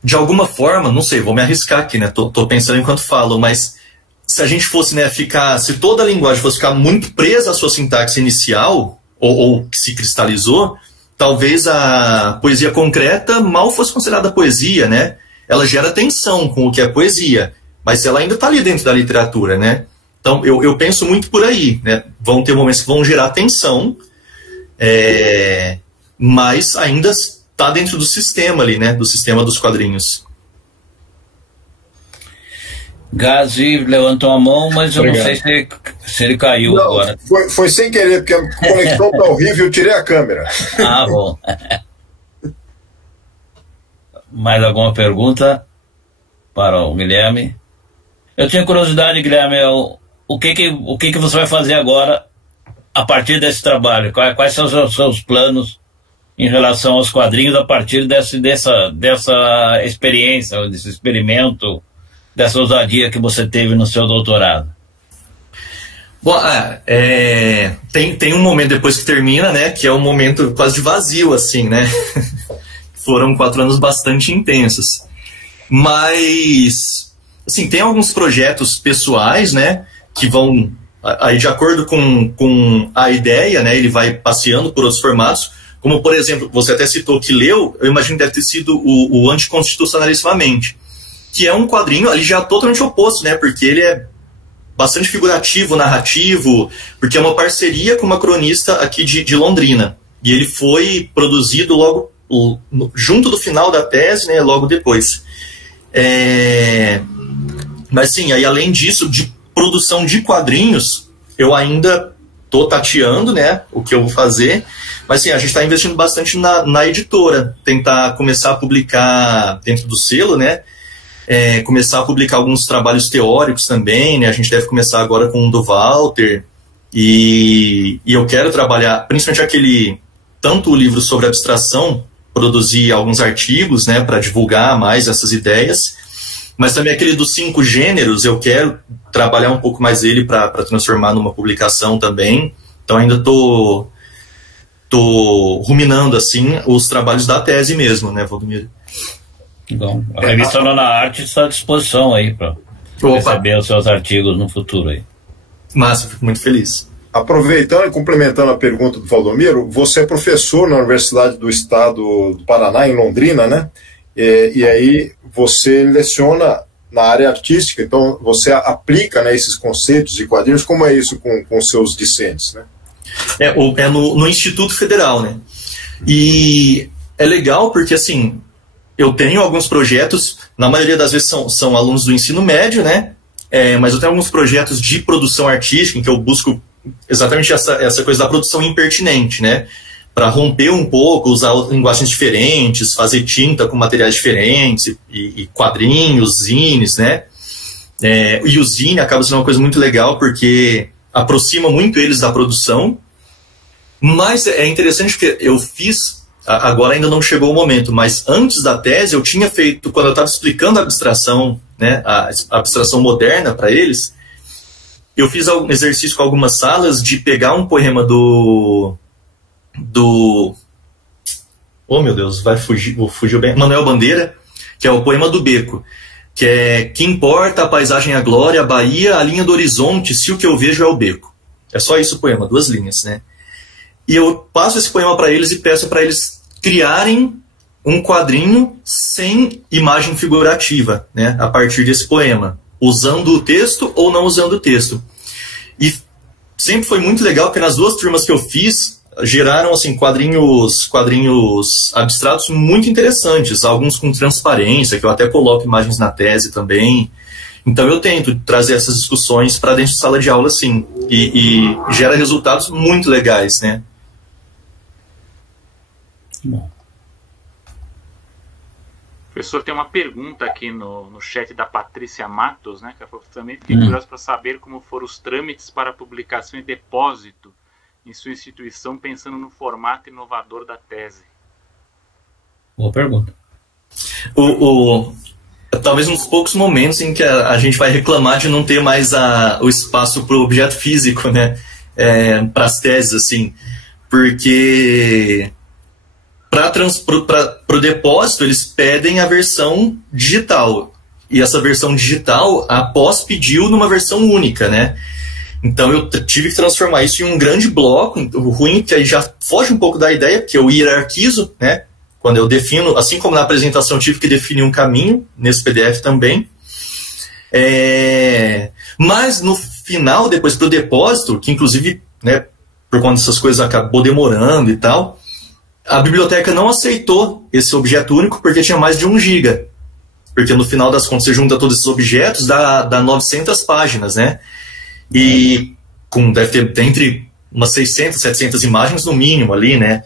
De alguma forma, não sei, vou me arriscar aqui, né? Tô pensando enquanto falo, mas se a gente fosse, né, se toda a linguagem fosse ficar muito presa à sua sintaxe inicial, ou que se cristalizou, talvez a poesia concreta mal fosse considerada poesia, né? Ela gera tensão com o que é poesia, mas ela ainda está ali dentro da literatura, né? Então, eu penso muito por aí, né? Vão ter momentos que vão gerar tensão, mas ainda está dentro do sistema ali, né? Do sistema dos quadrinhos. Gazi levantou a mão, mas eu Obrigado. Não sei se ele caiu não, agora. Foi sem querer, porque a conexão está horrível, eu tirei a câmera. Ah, bom. Mais alguma pergunta para o Guilherme? Eu tinha curiosidade, Guilherme, o que você vai fazer agora a partir desse trabalho? Quais são os seus planos em relação aos quadrinhos a partir dessa experiência, desse experimento, dessa ousadia que você teve no seu doutorado? Bom, tem um momento depois que termina, né, que é um momento quase de vazio, assim, né? Foram 4 anos bastante intensos. Mas, assim, tem alguns projetos pessoais, né, que vão, aí de acordo com a ideia, né, ele vai passeando por outros formatos, como, por exemplo, você até citou que leu, eu imagino que deve ter sido o Anticonstitucionalissimamente, que é um quadrinho ali já totalmente oposto, né, porque ele é bastante figurativo, narrativo, porque é uma parceria com uma cronista aqui de Londrina, e ele foi produzido logo junto do final da tese, né, logo depois. Mas sim, aí além disso, de produção de quadrinhos, eu ainda estou tateando, né, o que eu vou fazer, mas sim, a gente está investindo bastante na editora, tentar começar a publicar dentro do selo, né, começar a publicar alguns trabalhos teóricos também, né, a gente deve começar agora com o do Walter, e eu quero trabalhar, principalmente tanto o livro sobre abstração, produzir alguns artigos, né, para divulgar mais essas ideias, mas também aquele dos 5 gêneros, eu quero trabalhar um pouco mais ele para transformar numa publicação também. Então ainda tô ruminando assim os trabalhos da tese mesmo, né, Valdomiro? Bom, a revista Nona Arte está à disposição aí para receber os seus artigos no futuro aí. Massa, fico muito feliz. Aproveitando e complementando a pergunta do Valdomiro, você é professor na Universidade do Estado do Paraná, em Londrina, né? E aí você leciona na área artística, então você aplica, né, esses conceitos de quadrinhos. Como é isso com seus discentes, né? No Instituto Federal, né? E é legal porque, assim, eu tenho alguns projetos, na maioria das vezes são alunos do ensino médio, né? Mas eu tenho alguns projetos de produção artística em que eu busco exatamente essa coisa da produção impertinente, né? Para romper um pouco, usar linguagens diferentes, fazer tinta com materiais diferentes, e quadrinhos, zines, né? E o zine acaba sendo uma coisa muito legal, porque aproxima muito eles da produção, mas é interessante porque eu fiz, agora ainda não chegou o momento, mas antes da tese eu tinha feito, quando eu estava explicando a abstração, né, a abstração moderna para eles, eu fiz um exercício com algumas salas de pegar um poema oh meu Deus, fugiu bem, Manuel Bandeira, que é o poema do Beco, que é: que importa a paisagem, a glória, a Bahia, a linha do horizonte, se o que eu vejo é o beco. É só isso o poema, 2 linhas, né? e eu passo esse poema para eles e peço para eles criarem um quadrinho sem imagem figurativa, né, a partir desse poema, usando o texto ou não usando o texto. E sempre foi muito legal, porque nas 2 turmas que eu fiz, geraram assim, quadrinhos abstratos muito interessantes, alguns com transparência, que eu até coloco imagens na tese também. Então eu tento trazer essas discussões para dentro de sala de aula, sim, e gera resultados muito legais, né? Bom. Professor, tem uma pergunta aqui no chat da Patrícia Matos, né? Que ela falou que também fiquei curioso para saber como foram os trâmites para publicação e depósito em sua instituição, pensando no formato inovador da tese. Boa pergunta. Talvez uns poucos momentos em que a gente vai reclamar de não ter mais o espaço para o objeto físico, né? Para as teses, assim, porque para o depósito eles pedem a versão digital, e essa versão digital a pós pediu numa versão única, né? Então eu tive que transformar isso em um grande bloco. O ruim é que aí já foge um pouco da ideia, porque eu hierarquizo, né? Quando eu defino, assim como na apresentação eu tive que definir um caminho, nesse PDF também. Mas no final, depois para o depósito, que inclusive, né, por conta dessas coisas acabou demorando e tal, a biblioteca não aceitou esse objeto único porque tinha mais de 1 GB. Porque no final das contas você junta todos esses objetos, dá 900 páginas, né? E deve ter entre umas 600, 700 imagens no mínimo ali, né?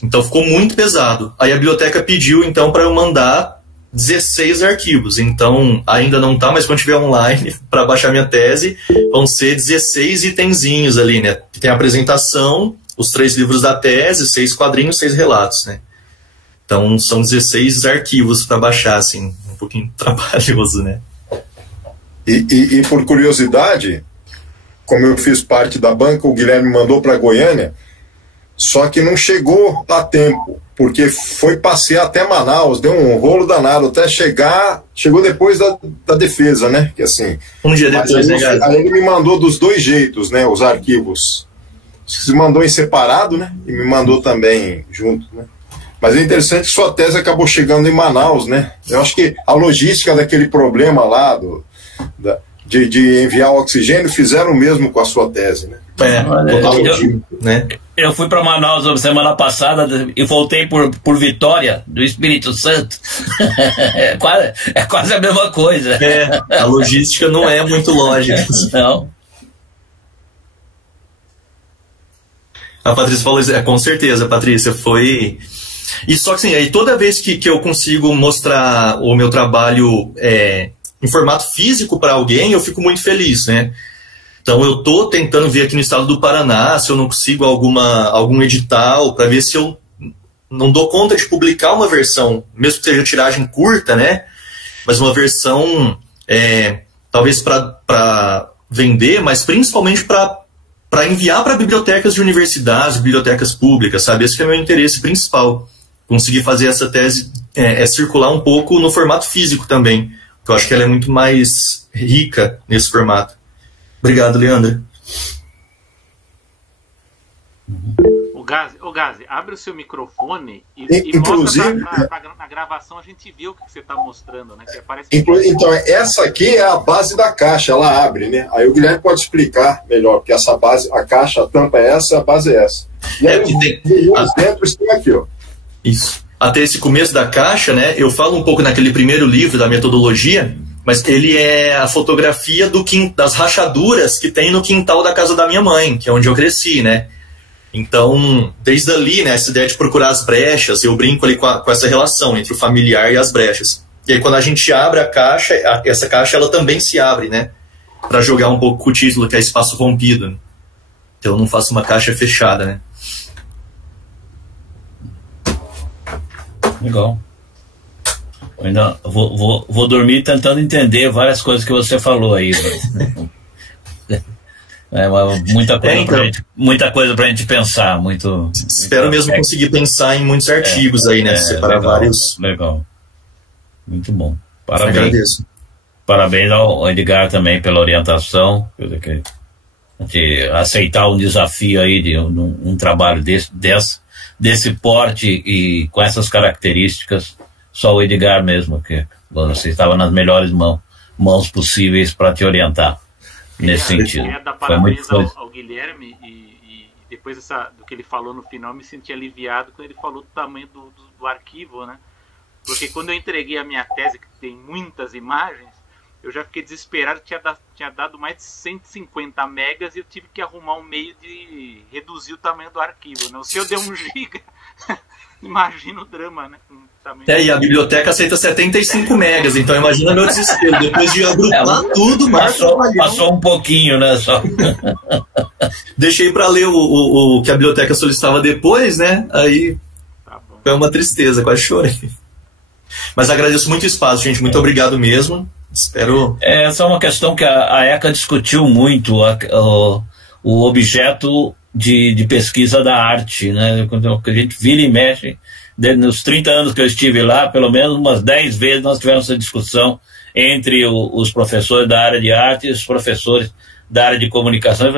Então ficou muito pesado. Aí a biblioteca pediu então para eu mandar 16 arquivos. Então ainda não tá, mas quando tiver online para baixar minha tese, vão ser 16 itenzinhos ali, né? Que tem a apresentação, os 3 livros da tese, 6 quadrinhos, 6 relatos, né? Então são 16 arquivos para baixar, assim, um pouquinho trabalhoso, né? E por curiosidade, como eu fiz parte da banca, o Guilherme mandou para Goiânia, só que não chegou a tempo, porque foi passear até Manaus, deu um rolo danado até chegar, chegou depois da defesa, né? Que assim, um dia depois, aí ele me mandou dos 2 jeitos, né? Os arquivos. Se mandou em separado, né? E me mandou também junto, né? Mas é interessante que sua tese acabou chegando em Manaus, né? Eu acho que a logística daquele problema lá de enviar o oxigênio fizeram o mesmo com a sua tese, né? Eu fui para Manaus semana passada e voltei por Vitória, do Espírito Santo. É quase a mesma coisa. A logística não é muito lógica. Não. A Patrícia falou isso, com certeza, Patrícia, foi... E só que assim, aí toda vez que eu consigo mostrar o meu trabalho em formato físico para alguém, eu fico muito feliz, né? Então eu estou tentando ver aqui no estado do Paraná se eu não consigo algum edital para ver se eu não dou conta de publicar uma versão, mesmo que seja tiragem curta, né? Mas uma versão talvez para vender, mas principalmente para enviar para bibliotecas de universidades, bibliotecas públicas, sabe? Esse que é o meu interesse principal. Conseguir fazer essa tese circular um pouco no formato físico também, porque eu acho que ela é muito mais rica nesse formato. Obrigado, Leandro. Ô Gazi, abre o seu microfone e mostra na gravação, a gente viu o que você está mostrando, né? Que parece então, essa aqui é a base da caixa, ela abre, né? Aí o Guilherme pode explicar melhor, porque essa base, a caixa, a tampa é essa, a base é essa. E aí os dentro estão aqui, ó. Isso. Até esse começo da caixa, né? Eu falo um pouco naquele primeiro livro da metodologia, mas ele é a fotografia das rachaduras que tem no quintal da casa da minha mãe, que é onde eu cresci, né? Então, desde ali, né, essa ideia de procurar as brechas, eu brinco ali com essa relação entre o familiar e as brechas. E aí, quando a gente abre a caixa, essa caixa ela também se abre, né? Para jogar um pouco com o título, que é Espaço Rompido. Então, eu não faço uma caixa fechada, né? Legal. Eu ainda vou dormir tentando entender várias coisas que você falou aí. Muita coisa pra gente pensar. Espero mesmo conseguir pensar em muitos artigos aí, né? Separar legal, vários. Legal. Muito bom. Parabéns. Agradeço. Parabéns ao Edgar também pela orientação. de aceitar um desafio aí de um trabalho desse porte e com essas características. Só o Edgar mesmo, que você estava nas melhores mãos possíveis para te orientar nesse sentido. Eu queria dar parabéns ao Guilherme e depois do que ele falou no final, me senti aliviado quando ele falou do tamanho do arquivo, né? Porque quando eu entreguei a minha tese, que tem muitas imagens, eu já fiquei desesperado, tinha dado mais de 150 megas e eu tive que arrumar um meio de reduzir o tamanho do arquivo, né? O seu deu 1 giga, imagina o drama, né? E a biblioteca aceita 75 megas, então imagina meu desespero, depois de agrupar tudo, passou um pouquinho, né? Só. Deixei para ler o que a biblioteca solicitava depois, né? Aí foi uma tristeza, quase chorei. Mas agradeço muito o espaço, gente, muito obrigado mesmo. Espero. Essa é uma questão que a ECA discutiu muito, o objeto de pesquisa da arte, né? Quando a gente vira e mexe, nos 30 anos que eu estive lá, pelo menos umas 10 vezes nós tivemos essa discussão entre os professores da área de arte e os professores da área de comunicação.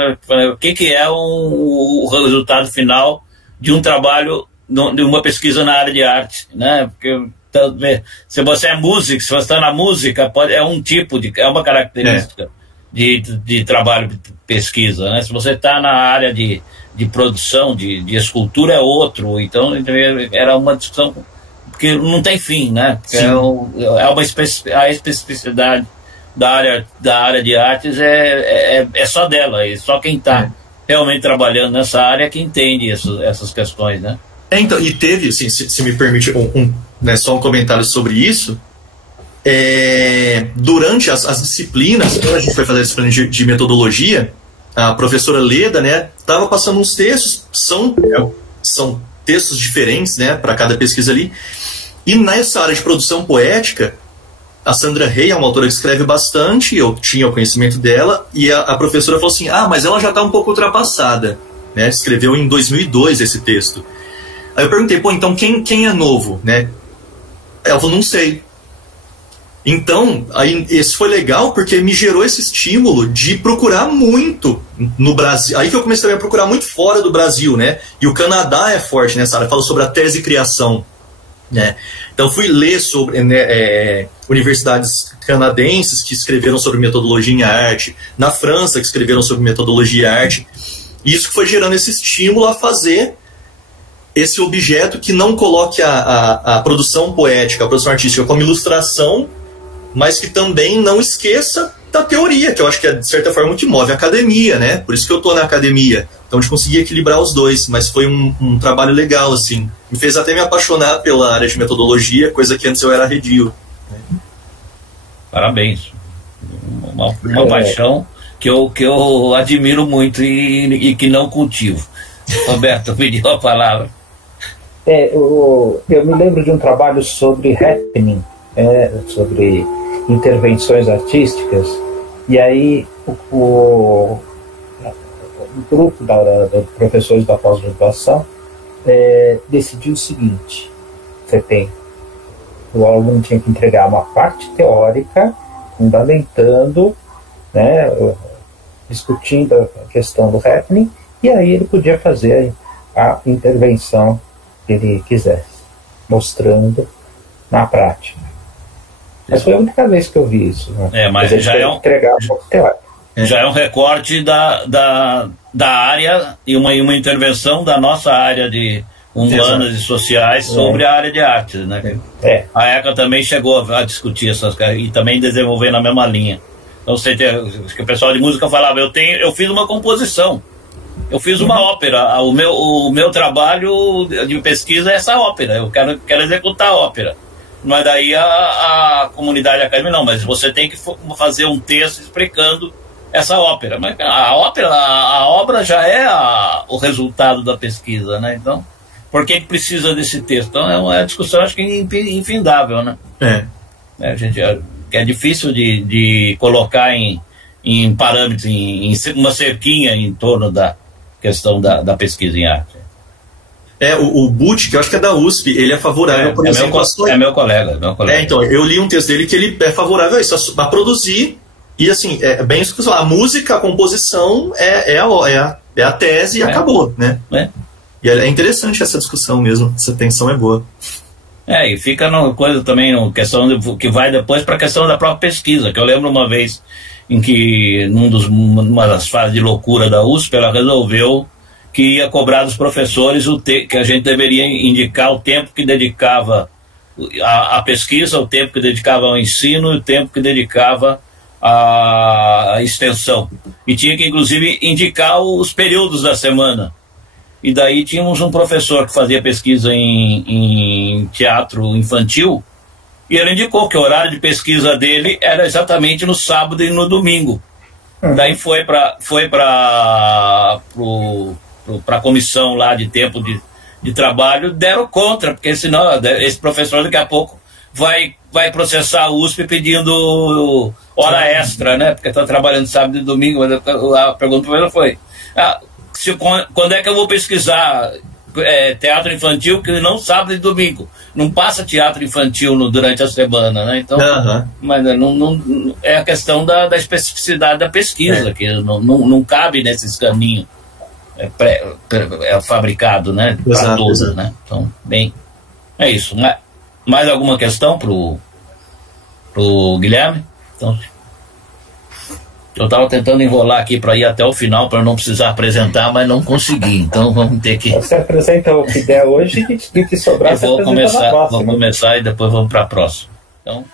O que é o resultado final de um trabalho, de uma pesquisa na área de arte, né? Porque se você é músico, se você está na música, é um tipo é uma característica de trabalho de pesquisa, né? Se você está na área de produção, de escultura, é outro. Então era uma discussão que não tem fim, né? A especificidade da área de artes é só dela, e só quem está realmente trabalhando nessa área que entende essas questões, né? Então, e teve, assim, se me permite só um comentário sobre isso. Durante as disciplinas, quando a gente foi fazer a disciplina de metodologia, a professora Leda, né, estava passando uns textos, são textos diferentes, né, para cada pesquisa ali, e nessa área de produção poética, a Sandra Rey é uma autora que escreve bastante, eu tinha o conhecimento dela, e a professora falou assim, mas ela já está um pouco ultrapassada, né, escreveu em 2002 esse texto. Aí eu perguntei, então quem é novo, né? Ela falou, não sei. Então, aí, esse foi legal porque me gerou esse estímulo de procurar muito no Brasil. Aí que eu comecei a procurar muito fora do Brasil, né? E o Canadá é forte nessa área, fala sobre a tese e criação, né? Então fui ler sobre universidades canadenses que escreveram sobre metodologia em arte, na França que escreveram sobre metodologia em arte. E isso foi gerando esse estímulo a fazer esse objeto que não coloque a produção poética, a produção artística como ilustração, mas que também não esqueça da teoria, que eu acho que é, de certa forma, que move a academia, né? Por isso que eu estou na academia. Então, de conseguir equilibrar os dois, mas foi um trabalho legal, assim. Me fez até me apaixonar pela área de metodologia, coisa que antes eu era arredio. Parabéns. Uma paixão que eu admiro muito e que não cultivo. Roberto, pediu a palavra. Eu me lembro de um trabalho sobre happening, sobre intervenções artísticas, e aí o grupo de professores da pós-graduação decidiu o seguinte: o aluno tinha que entregar uma parte teórica, fundamentando, né, discutindo a questão do happening, e aí ele podia fazer a intervenção que ele quisesse, mostrando na prática. Mas foi a única vez que eu vi isso, né? Mas já é entregar um pouco teórico. Já é um recorte da área e uma intervenção da nossa área de humanas e sociais sobre a área de artes, né? A ECA também chegou a discutir essas coisas e também desenvolver na mesma linha. Então o pessoal de música falava, eu fiz uma composição. Eu fiz uma ópera, o meu trabalho de pesquisa é essa ópera, eu quero executar a ópera. Mas daí a comunidade acadêmica, não, mas você tem que fazer um texto explicando essa ópera. Mas a obra já é o resultado da pesquisa, né? Então, por que precisa desse texto? Então é uma discussão, acho que infindável, né? É difícil de colocar em parâmetros, em uma cerquinha em torno da questão da pesquisa em arte. O Butch, que eu acho que é da USP, ele é favorável, por exemplo... É meu colega. Então, eu li um texto dele que ele é favorável a isso, a produzir E assim, é bem isso que você falou, a música, a composição é a tese e acabou, né? E é interessante essa discussão mesmo, essa tensão é boa. E fica no coisa também, questão que vai depois para a questão da própria pesquisa, que eu lembro uma vez em que numa das fases de loucura da USP, ela resolveu que ia cobrar dos professores que a gente deveria indicar o tempo que dedicava à pesquisa, o tempo que dedicava ao ensino e o tempo que dedicava à extensão. E tinha que, inclusive, indicar os períodos da semana. E daí tínhamos um professor que fazia pesquisa em teatro infantil, e ele indicou que o horário de pesquisa dele era exatamente no sábado e no domingo. Daí foi para a comissão lá de tempo de trabalho, deram contra, porque senão esse professor daqui a pouco vai processar a USP pedindo hora extra, né? Porque está trabalhando sábado e domingo. Mas a pergunta do professor foi: quando é que eu vou pesquisar teatro infantil que não sábado e domingo? Não passa teatro infantil durante a semana, né? Então, mas não, é a questão da especificidade da pesquisa, que não cabe nesses caminhos fabricado, né? Para todos, né? Então, bem, é isso. Mais alguma questão pro Guilherme? Então, eu estava tentando enrolar aqui para ir até o final, para não precisar apresentar, mas não consegui. Então vamos ter que... Você apresenta o que der hoje e que sobrar você apresenta na próxima. Vamos começar e depois vamos para a próxima. Então...